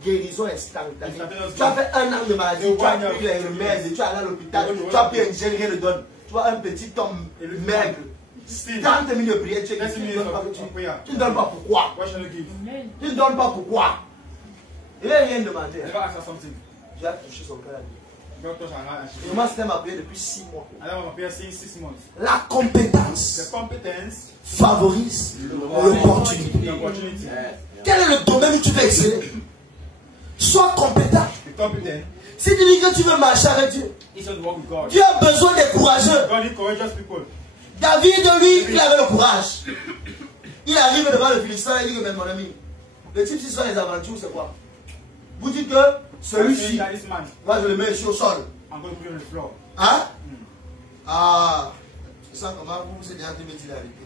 Guérison instantanée. Tu as fait 1 an de maladie, tu as pris les remèdes, tu es allé à l'hôpital, tu as pris un gel, rien ne donne. Tu vois un petit homme maigre. 30 minutes de prière, tu ne donnes pas pourquoi. Tu ne donnes pas pourquoi. Il n'a rien demandé. J'ai touché son cœur. Et moi, c'était ma prière depuis 6 mois. La compétence favorise l'opportunité. Quel est le domaine où tu veux exceller? Sois compétent. Si tu dis que tu veux marcher avec Dieu, Dieu a besoin des courageux. David, lui, il avait le courage. Il arrive devant le Philistin et il dit que, mais mon ami, le type, si ce sont les aventures, c'est quoi? Vous dites que celui-ci, moi je le mets sur le sol. Hein? Ah, c'est ça comment vous êtes en train de me dire la vérité.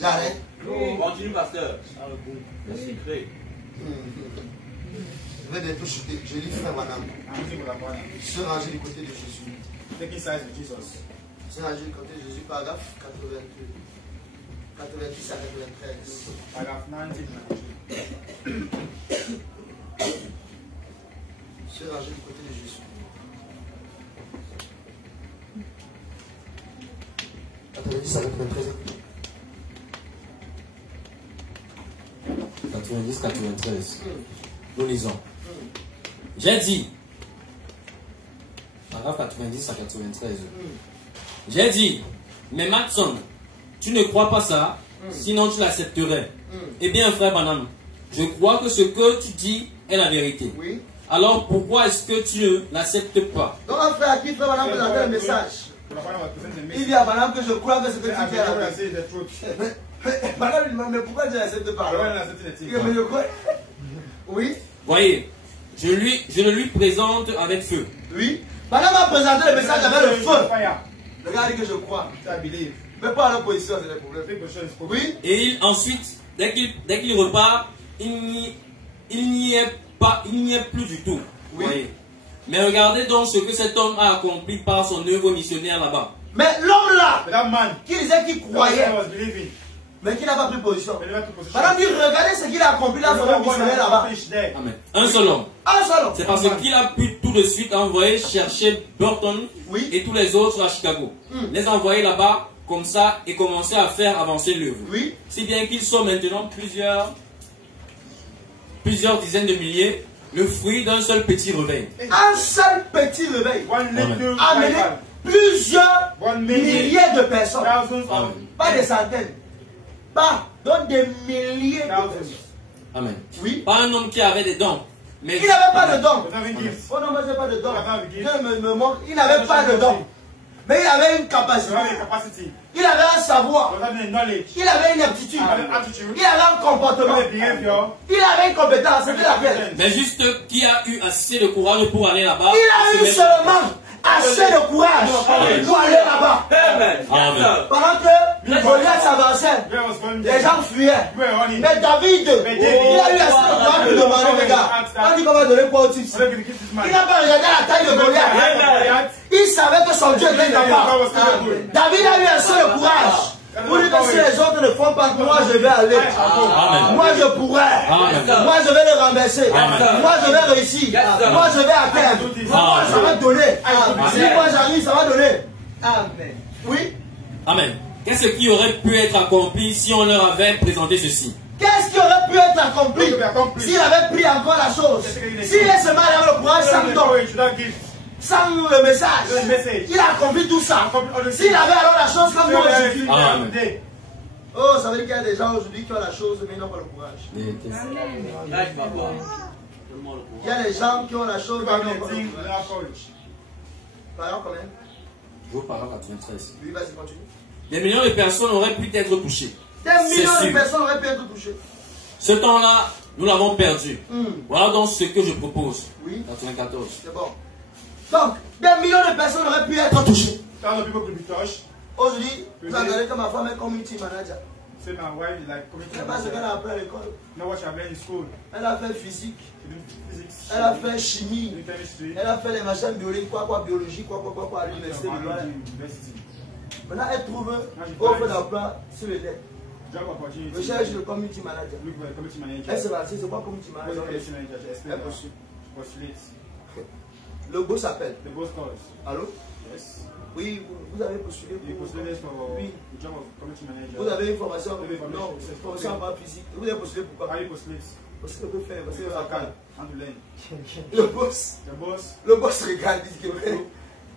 J'arrête. Continue, pasteur. Je vais bientôt chuter. Je lis frère madame. Se ranger du côté de Jésus. Se ranger du côté de Jésus, paragraphe 90 à 93. Paragraphe 90. Se ranger du côté de Jésus. 90 à 93. 90-93. Nous lisons. J'ai dit, paragraphe 90 à 93. J'ai dit, mais Matson, tu ne crois pas ça, sinon tu l'accepterais. Eh bien, frère Branham, je crois que ce que tu dis est la vérité. Oui. Alors pourquoi est-ce que tu ne l'acceptes pas? Donc, un frère à qui frère Branham présentait le message. Il dit à Branham que je crois que ce que tu dis est la vérité. Mais pourquoi tu n'acceptes pas? Mais je crois. Oui. Voyez, je le lui présente avec feu. Oui. Branham a présenté le message avec le feu. Le gars dit que je crois. Mais pas à l'opposition, c'est le problème. Oui. Et ensuite, dès qu'il repart, il n'y est plus du tout. Oui. Voyez. Mais regardez donc ce que cet homme a accompli par son œuvre missionnaire là-bas. Mais l'homme là, qui disait qu'il croyait, mais qui n'a pas pris position. Maintenant, dit regardez ce qu'il a accompli dans son œuvre missionnaire là-bas. Amen. Un seul homme. Un seul homme. C'est parce qu'il a pu tout de suite envoyer chercher Burton et tous les autres à Chicago. Les envoyer là-bas comme ça et commencer à faire avancer l'œuvre. Oui. Si bien qu'ils sont maintenant plusieurs dizaines de milliers, le fruit d'un seul petit réveil. Un seul petit réveil a amené plusieurs milliers de personnes. Pas des centaines. Pas, donc des milliers de personnes. Amen. Oui. Pas un homme qui avait des dons. Mais il n'avait pas de dons. Oh non, mais c'est pas de dons. Dieu me montre. Il n'avait pas de dons. Mais il avait une capacité. Il avait un savoir. Il avait une aptitude. Il avait un comportement. Il avait une compétence. C'était laquelle? Mais juste qui a eu assez de courage pour aller là-bas. Il a eu seulement assez de courage pour aller là-bas. Pendant que Goliath s'avançait, les gens fuyaient. Mais David, il a eu assez de courage pour demander, les gars, on dit qu'on va donner quoi au type? Il n'a pas regardé la taille de Goliath. Il savait que son Dieu était capable. David a eu assez de courage Vous dites que si les autres ne font pas, moi je vais aller. Amen. Moi je pourrais. Amen. Moi je vais les renverser. Amen. Moi je vais réussir. Moi je vais atteindre. Moi ça va donner. Si moi j'arrive, ça va donner. Amen. Oui. Amen. Qu'est-ce qui aurait pu être accompli si on leur avait présenté ceci? Qu'est-ce qui aurait pu être accompli s'il avait pris encore la chose? S'il est seulement avec le courage sans don, sans le message, il a accompli tout ça. S'il avait alors la chose comme nous aujourd'hui. Oh, ça veut dire qu'il y a des gens aujourd'hui qui ont la chose mais n'ont pas le courage. Il y a des gens qui ont la chose mais n'ont pas le courage. Par exemple, combien? Je vous parle à 93. Oui, vas-y, continue. Des millions de personnes auraient pu être touchées. Des millions de personnes auraient pu être touchées. Ce temps-là, nous l'avons perdu. Voilà donc ce que je propose. Oui. 94. C'est bon. Donc, des millions de personnes auraient pu être touchées. Aujourd'hui, vous regardez que ma femme est community manager. C'est pas ce qu'elle a appris à l'école. Elle a fait physique. Elle a fait chimie. Elle a fait les machines biologiques, biologie, à l'université de Douala. Maintenant, elle trouve offre d'emploi sur le net. Je cherche le community manager. Elle se va, c'est quoi community manager? Elle postule. Le boss s'appelle. Allô? Oui, vous avez postulé pour... Oui. Vous avez une formation? Non, c'est formation en physique. Vous avez postulé pour quoi? Parce que vous faites, parce que le boss regarde, dit que...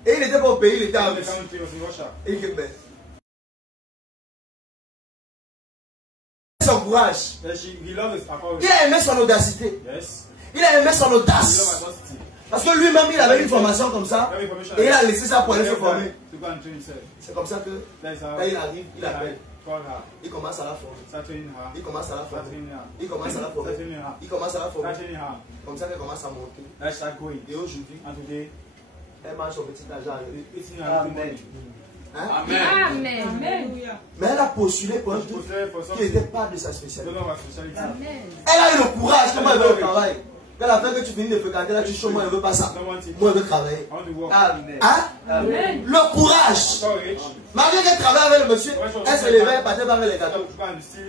Et il n'était pas au pays, il était en Russie. Et il est son courage. Il a aimé son audacité. Il a aimé son audace. Parce que lui-même, il avait une formation comme ça. Et il a laissé ça pour aller se former. C'est comme ça que quand il arrive, il appelle. Il commence à la former. Il commence à la former. Il commence à la former. Il commence à la former. Comme ça qu'elle commence à monter. Et aujourd'hui, elle mange son petit argent. Amen. Hein? Amen. Amen. Mais elle a postulé pour un truc qui n'était pas de sa spécialité. Amen. Elle a eu le courage, comment elle veut le travail. Elle a fait que tu finis de fréquenter, là tu chômes, moi elle ne veut pas ça. Moi elle veut travailler. Amen. Hein? Amen. Le courage. Malgré qu'elle travaille avec le monsieur, elle se levait, elle partait avec les gâteaux.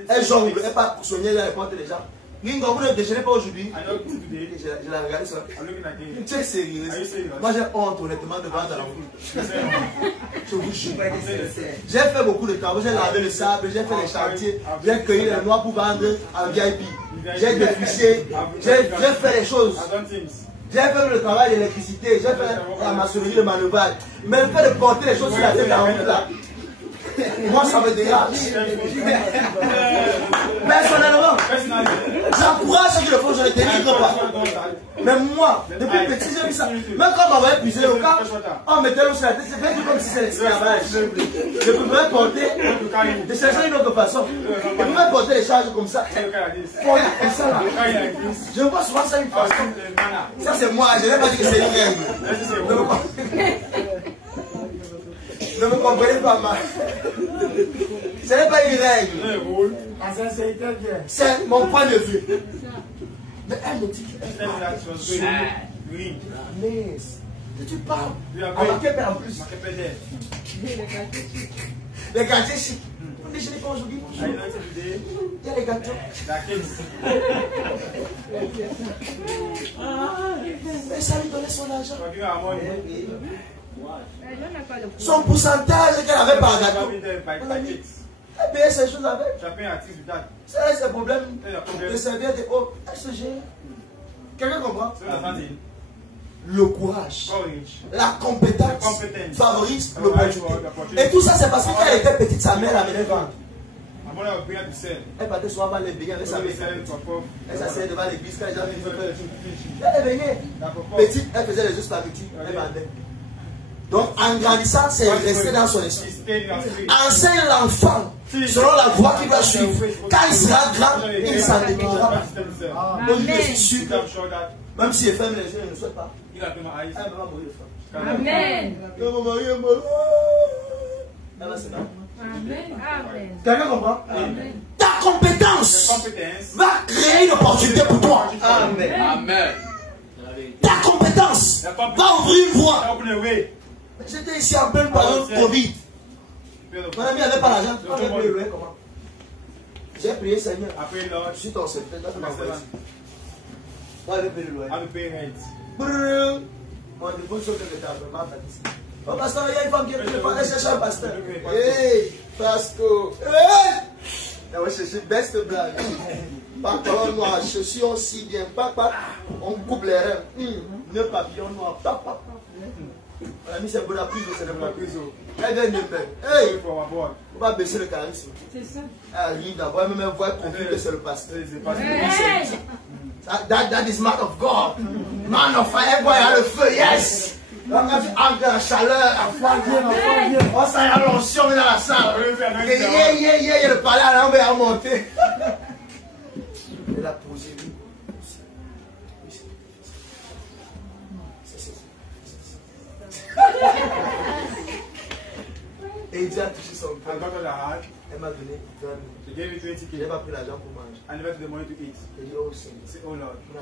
Elle jongle, elle part soigner dans les portes des gens. Ringo, vous ne déjeunez pas aujourd'hui? Je l'ai regardé ça. Tu es sérieux? Moi j'ai honte honnêtement de vendre dans la foule. Je vous jure. J'ai fait beaucoup de travaux, j'ai lavé le sable, j'ai fait les chantiers, j'ai cueilli les noix pour vendre en VIP. J'ai défriché, j'ai fait les choses. J'ai fait le travail d'électricité, j'ai fait la maçonnerie, le manœuvrage. Mais le fait de porter les choses sur la tête de la route là, moi ça me dégage. Personnellement, j'encourage ceux qui le font, je ne dénigre pas. Mais moi, depuis petit, j'ai vu ça. Même quand on m'avait épuisé au cas, on mettait l'eau sur la tête, c'est fait comme si c'était l'esclavage. Je pouvais porter, de chercher une autre façon. Je pouvais porter les charges comme ça. Comme ça là. Je vois souvent ça une façon. Ça c'est moi, je n'ai pas dit que c'est une règle. Ne me comprenez pas mal. Ce n'est pas une règle. C'est mon point de vue. Mais elle me dit qu'elle mais tu parles. À en plus. Les gâteaux chics. On déjeune pas aujourd'hui. Il y a les gâteaux. Mais ça lui donnait son argent. Son pourcentage qu'elle avait par gâteau. Elle payait ses choses avec. C'est ses problèmes de servir des hauts. Elle se gère. Quelqu'un comprend? Le courage, la compétence favorise l'opportunité. Et tout ça, c'est parce que quand elle était petite, sa mère l'amenait vendre. Elle partait souvent vendre les beignets avec sa mère. Elle s'asseyait devant l'église quand les gens venaient faire le truc. Elle beignets. Petite, elle faisait les œufs spaghettis. Elle vendait. Donc, en grandissant, c'est resté dans son esprit. Enseigne l'enfant selon la voie qu'il va suivre. Quand il sera grand, il s'en détournera pas. Donc, je suis sûr que, même si les femmes, les gens ne le souhaitent pas, elle va mourir de faim. Amen. Mon mari est mort. Elle va se battre. Amen. Quelqu'un comprend? Ta compétence va créer une opportunité pour toi. Amen. Ta compétence va ouvrir une voie. J'étais ici en pleine période Covid. Mon ami n'avait pas l'argent. On avait payé le loyer comment? J'ai prié Seigneur. Je suis ton secrétaire. On avait payé le loyer. Mon dépôt sur le retard. Oh, pasteur, il y a une femme qui est allée chercher un pasteur. Hey, pasteur. Hey! Elle va chercher best blague. Pantalon noir, chaussures si bien. Papa, on coupe les reins. Ne papillon noir. Papa. On a mis ses bonnes à prison, c'est la prison. Elle vient de faire. Hey! On va baisser le charisme. C'est ça. Elle arrive d'abord, elle me voit confus que c'est le pasteur. That is man of God. Man of fire, il y a le feu, yes! Quand tu entres dans la chaleur, on s'en a l'onction dans la salle. Yeah, le palais à l'envers à monter. Elle a posé lui. Et il a touché son cœur. Elle m'a donné 20 000. Je n'ai pas pris l'argent pour manger. Elle dit, oh Seigneur, on a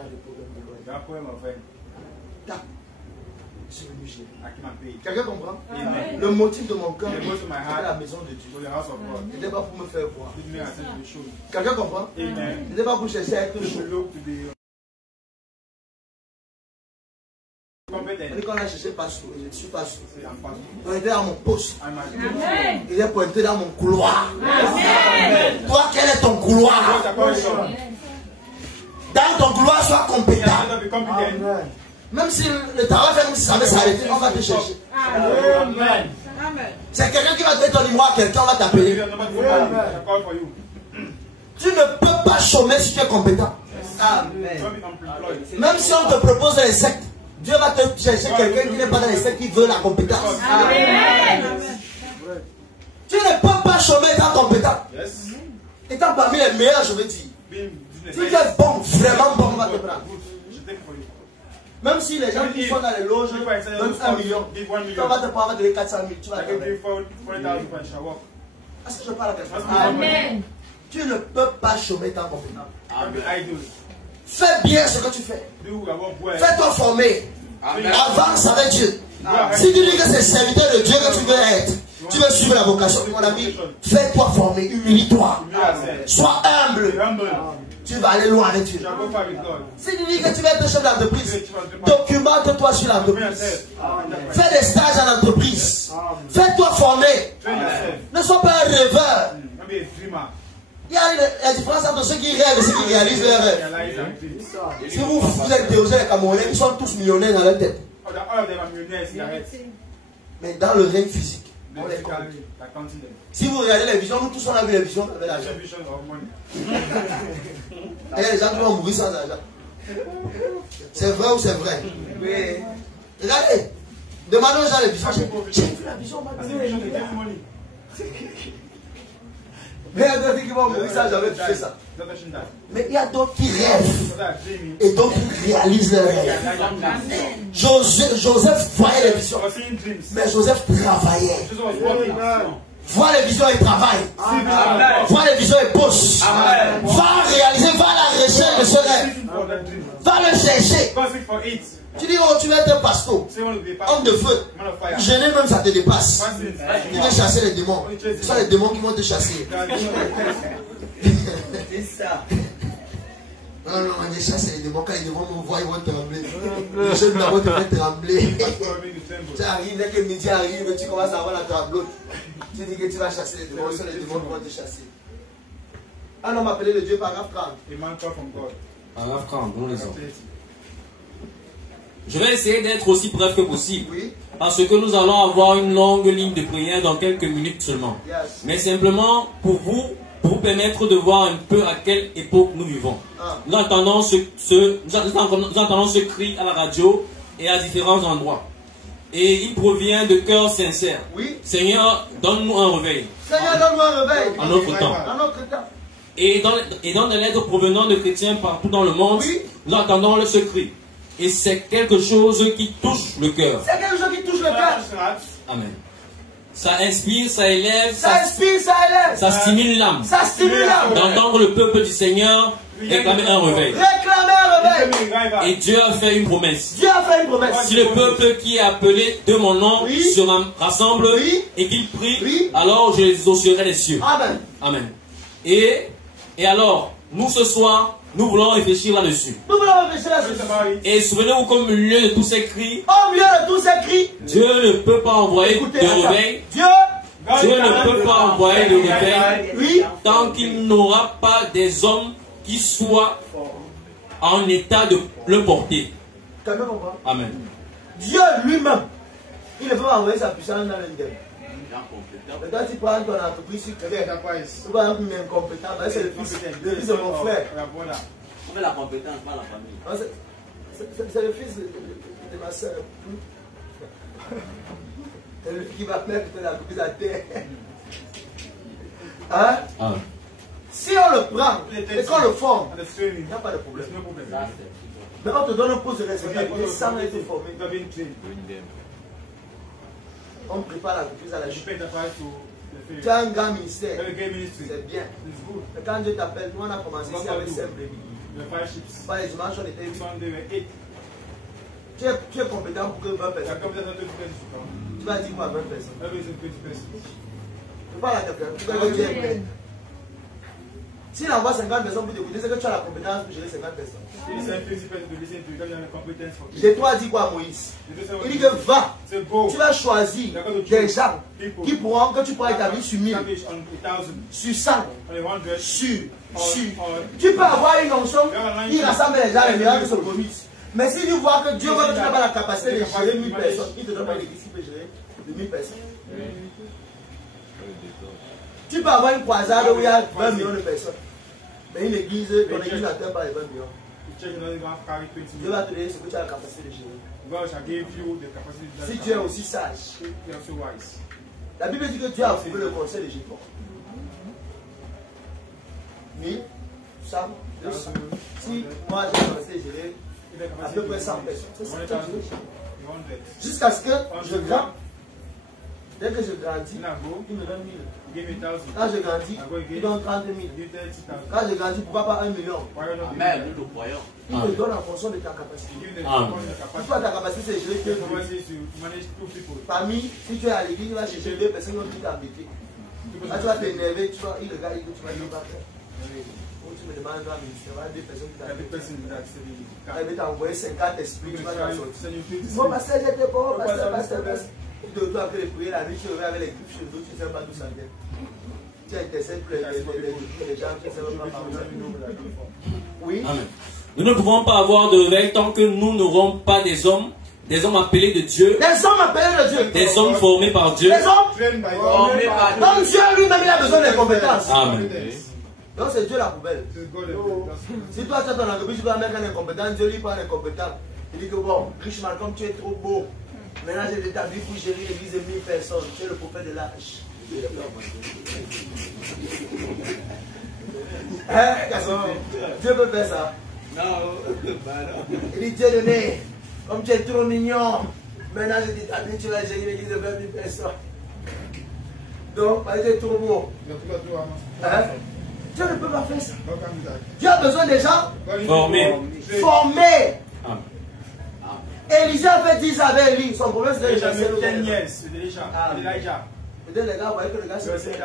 des problèmes de loyer. Je suis venu chez lui. Quelqu'un comprend? Le motif de mon cœur, c'est la maison de Dieu. Ce n'était pas pour me faire voir. Quelqu'un comprend? Ce n'était pas pour chercher à être chaud. Quand on a cherché pasteur, je ne suis pas sûr. On était dans mon poste. Il est pointé dans mon couloir. Toi, quel est ton couloir? Dans ton couloir, sois compétent. Même si le travail fait comme si ça va s'arrêter, on va te chercher. C'est quelqu'un qui va donner ton numéro à quelqu'un, on va t'appeler. Tu ne peux pas chômer si tu es compétent. Même si on te propose les sectes, Dieu va te chercher quelqu'un qui n'est pas dans les sectes, qui veut la compétence. Tu ne peux pas chômer étant compétent. Étant parmi les meilleurs, je veux dire. Si tu es bon, vraiment bon, on va te prendre. Même si les gens qui sont dans les loges donnent 1 million, tu vas te prendre de 400 000, tu vas te donner. Est-ce que je parle à quelqu'un? Tu ne peux pas chômer étant compétent. Fais bien ce que tu fais. Fais-toi former. Avance avec Dieu. Si tu dis que c'est serviteur de Dieu que tu veux être, tu veux suivre la vocation, mon ami, fais-toi former, humilie-toi. Sois humble. Tu vas aller loin avec Dieu. Si tu dis que tu vas être chef d'entreprise, documente-toi sur l'entreprise. Fais des stages en entreprise. Fais-toi former. Ne sois pas un rêveur. Il y a la différence entre ceux qui rêvent et ceux qui réalisent leurs rêves. Si vous interrogez les Camerounais, ils sont tous millionnaires dans leur tête. Mais dans le règne physique, on les compte. Si vous regardez les visions, nous tous on a vu les visions avec l'argent. Et les gens qui vont mourir sans argent. C'est vrai ou c'est vrai? Oui. Regardez. Demandez aux gens les visions. J'ai vu la vision, mais il y a d'autres qui vont mourir sans jamais toucher ça. Mais il y a d'autres qui rêvent et d'autres qui réalisent leurs rêves. Joseph voyait les visions, mais Joseph travaillait. Vois les visions et travaille. Vois les visions et bosse. Va réaliser, va à la recherche de ce rêve. Va le chercher. Tu dis, oh, tu vas être un pasteur, homme de feu. Gêner même, ça te dépasse. Tu veux chasser les démons. Ce sont les démons qui vont te chasser. C'est ça. Non, non, on chasse les démons. Quand les démons nous voient, ils vont trembler. Les jeunes d'abord te font trembler. Tu arrives, dès que midi arrive, tu commences à avoir la tremblote. Tu dis que tu vas chasser les démons. Ce sont les démons qui vont te chasser. Un homme appelé le Dieu, paragraphe 30. Paragraphe 30, bon les hommes. Je vais essayer d'être aussi bref que possible. Oui. Parce que nous allons avoir une longue ligne de prière dans quelques minutes seulement. Yes. Mais simplement pour vous permettre de voir un peu à quelle époque nous vivons. Nous entendons nous entendons ce cri à la radio et à différents endroits. Et il provient de cœurs sincères. Oui. Seigneur, donne-nous un réveil. Seigneur, donne-nous un réveil. En notre temps. Et dans des lettres provenant de chrétiens partout dans le monde, oui, nous entendons ce cri. Et c'est quelque chose qui touche le cœur. C'est quelque chose qui touche le cœur. Amen. Ça inspire, ça élève. Ça inspire, ça élève. Ça stimule l'âme. Ça stimule l'âme. D'entendre le peuple du Seigneur réclamer un réveil. Réclamer un Et Dieu a fait une promesse. Dieu a fait une promesse. Si le peuple qui est appelé de mon nom Oui. se rassemble Oui. et qu'il prie, Oui. alors je les exaucerai les cieux. Amen. Amen. Et alors, nous ce soir, nous voulons réfléchir là-dessus. Nous voulons réfléchir là-dessus. Et souvenez-vous qu'au milieu de tous ces cris, Au milieu de tous ces cris, Dieu ne peut pas envoyer écoutez, de attends. réveil. Dieu, Dieu ne peut pas envoyer de réveil oui, tant qu'il n'aura pas des hommes qui soient en état de le porter. quand même on va. Amen. Dieu lui-même, il ne peut pas envoyer sa puissance dans l'indemne. Mais quand tu prends ton entreprise, tu crées. Tu vas un incompétent, c'est le fils de mon frère. On met la compétence, pas la famille. C'est le fils de ma soeur. C'est lui qui va mettre l'entreprise à terre. Hein? Ah. Si on le prend et qu'on le forme, il n'y a pas de problème. Mais on te donne un poste de responsabilité sans être formé. On prépare l'entreprise à la chute. Tu as un grand ministère, c'est bien. Mais quand Dieu t'appelle, nous on a commencé ici avec 5 brebis. Pas les dimanches, on était 8. Tu es compétent pour que 20 personnes. Tu vas dire quoi à 20 personnes? Tu parles à quelqu'un, tu vas dire que tu es prêt. S'il envoie 50 personnes pour t'écouter, c'est que tu as la compétence pour gérer 50 personnes. J'ai toi dit quoi à Moïse? Il dit que va, tu vas choisir des gens qui pourront, que tu pourras établir sur 1000, sur 100, sur. Tu peux avoir une onction, il rassemble les gens, les miracles se produisent. Mais si tu vois que Dieu veut que tu n'as pas la capacité de gérer 1000 personnes, il te donne pas une église qui peut gérer de 1000 personnes. Tu peux avoir une croisade où il y a 20 millions de personnes. Mais une église, ton église n'atteint pas les 20 millions. Dieu va te donner ce que tu as la capacité de gérer. Si tu es aussi sage. La Bible dit que Dieu a approuvé le conseil de Jésus. 1000, 100, 200. Si moi j'ai la capacité de gérer à peu près 100 personnes, c'est ça que je gérer. Jusqu'à ce que je grandis. Dès que je grandis, il me donne 1000. Quand je grandis, il donne 30 000. Quand je grandis, pourquoi pas 1 million? Amen, nous le croyons. Il te donne en fonction de ta capacité. Si toi, ta capacité, c'est gérer que parmi, si tu es à l'église, tu vas chercher 2 personnes qui vont t'embêter. Là, tu vas t'énerver, tu vas, il regarde, tu vas dire, pas faire. Tu me demandes dans le ministère, il y a 2 personnes qui t'embêtent. Quand il t'a envoyé 50 esprits, tu vas t'en sortir. Bon, pasteur, j'étais bon, pasteur. Tu dois après prier la nuit, tu reviens avec les griffes chez nous, tu ne sais pas d'où ça vient. Tu intercèdes pour les gens, tu ne sais pas par où ça vient. Oui. Amen. Nous ne pouvons pas avoir de réveil tant que nous n'aurons pas des hommes appelés de Dieu. Des hommes appelés de Dieu. Des hommes formés par Dieu. Des hommes formés par Dieu. Donc Dieu lui-même, il a besoin des compétences. Amen. Donc c'est Dieu la poubelle. Si toi tu as ton entreprise, tu vas mettre un incompétent, Dieu lui prend un incompétent. Il dit que bon, Richman, comme tu es trop beau, maintenant j'ai établi pour gérer l'église de 1000 personnes. Tu es le prophète de l'âge. Dieu peut faire ça. Il dit Dieu donné, comme tu es trop mignon, maintenant j'ai établi, tu vas gérer l'église de 20 000 personnes. Donc, tu es trop beau. Dieu ne peut pas faire ça. Dieu a besoin des gens formés. Élisée a fait 10 avec lui. Son problème c'était déjà peut-être les gars voyaient que le gars se faisait.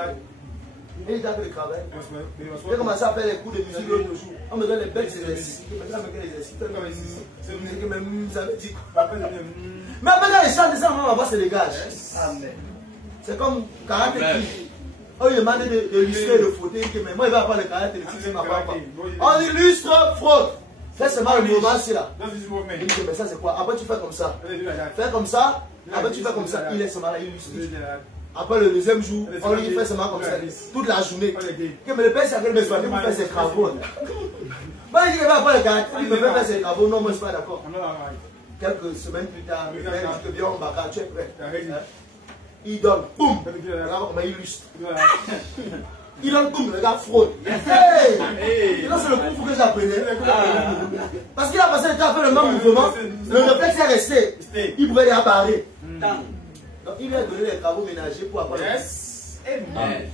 Et il a fait le travail. Il a commencé à faire les coups de musique l'autre jour. On me donne les belles exercices. Mais après quand ils chantent, ma voix se dégage. C'est comme caractère. On lui demande d'illustrer le fauteuil, mais moi il va avoir le caractère de ma papa. On illustre fraude. Fais seulement le mouvement ici là. Il dit mais ça c'est quoi? Après tu fais comme ça. Fais comme ça. Après tu fais comme ça. Il est seulement là, il illustre. Après le deuxième jour, on lui fait seulement comme ça. Toute la journée. Mais le père c'est qu'il me fait faire ses travaux. Moi il dit qu'il va avoir le caractère. Il me fait faire ses travaux. Non, moi je ne suis pas d'accord. Quelques semaines plus tard, le père dit que viens on va tu es prêt. Il donne, boum, regarde comment il illustre. Il donne, boum, le gars fraude. Hey! Là, c'est le coup que j'apprenais. Parce qu'il a passé le temps à faire le même mouvement. Le réflexe est resté. Il pouvait les apparaître. Donc, il lui a donné les travaux ménagers pour apprendre. Amen.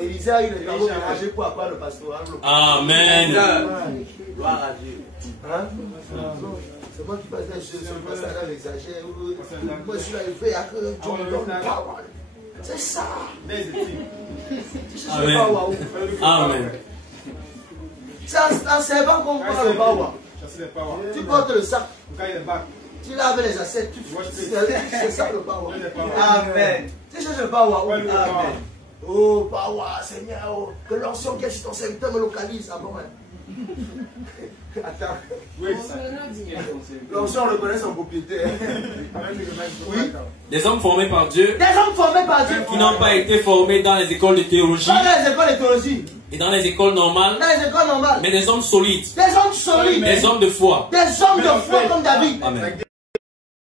Élisée a eu les travaux ménagers pour apprendre le pastoral. Amen. Hein? C'est moi qui passe des choses, je passe à l'exagère. Moi je suis là, il fait à que Dieu me donne le power. C'est ça. Amen. Amen. C'est en servant qu'on prend le power. Tu portes le sac. Tu laves les assiettes. C'est ça le power. Amen. Tu cherches le power. Amen. Oh, power, Seigneur. Oh, que l'onction qui est sur ton serviteur me localise. Ah bon, attends. L'onction reconnaît son propriétaire. Oui. Des hommes formés par Dieu. Des hommes formés par Dieu. Qui n'ont pas été formés dans les écoles de théologie. Dans les écoles de théologie. Et dans les écoles normales. Dans les écoles normales. Mais des hommes solides. Des hommes solides. Des hommes de foi. Des hommes de foi comme David. Amen.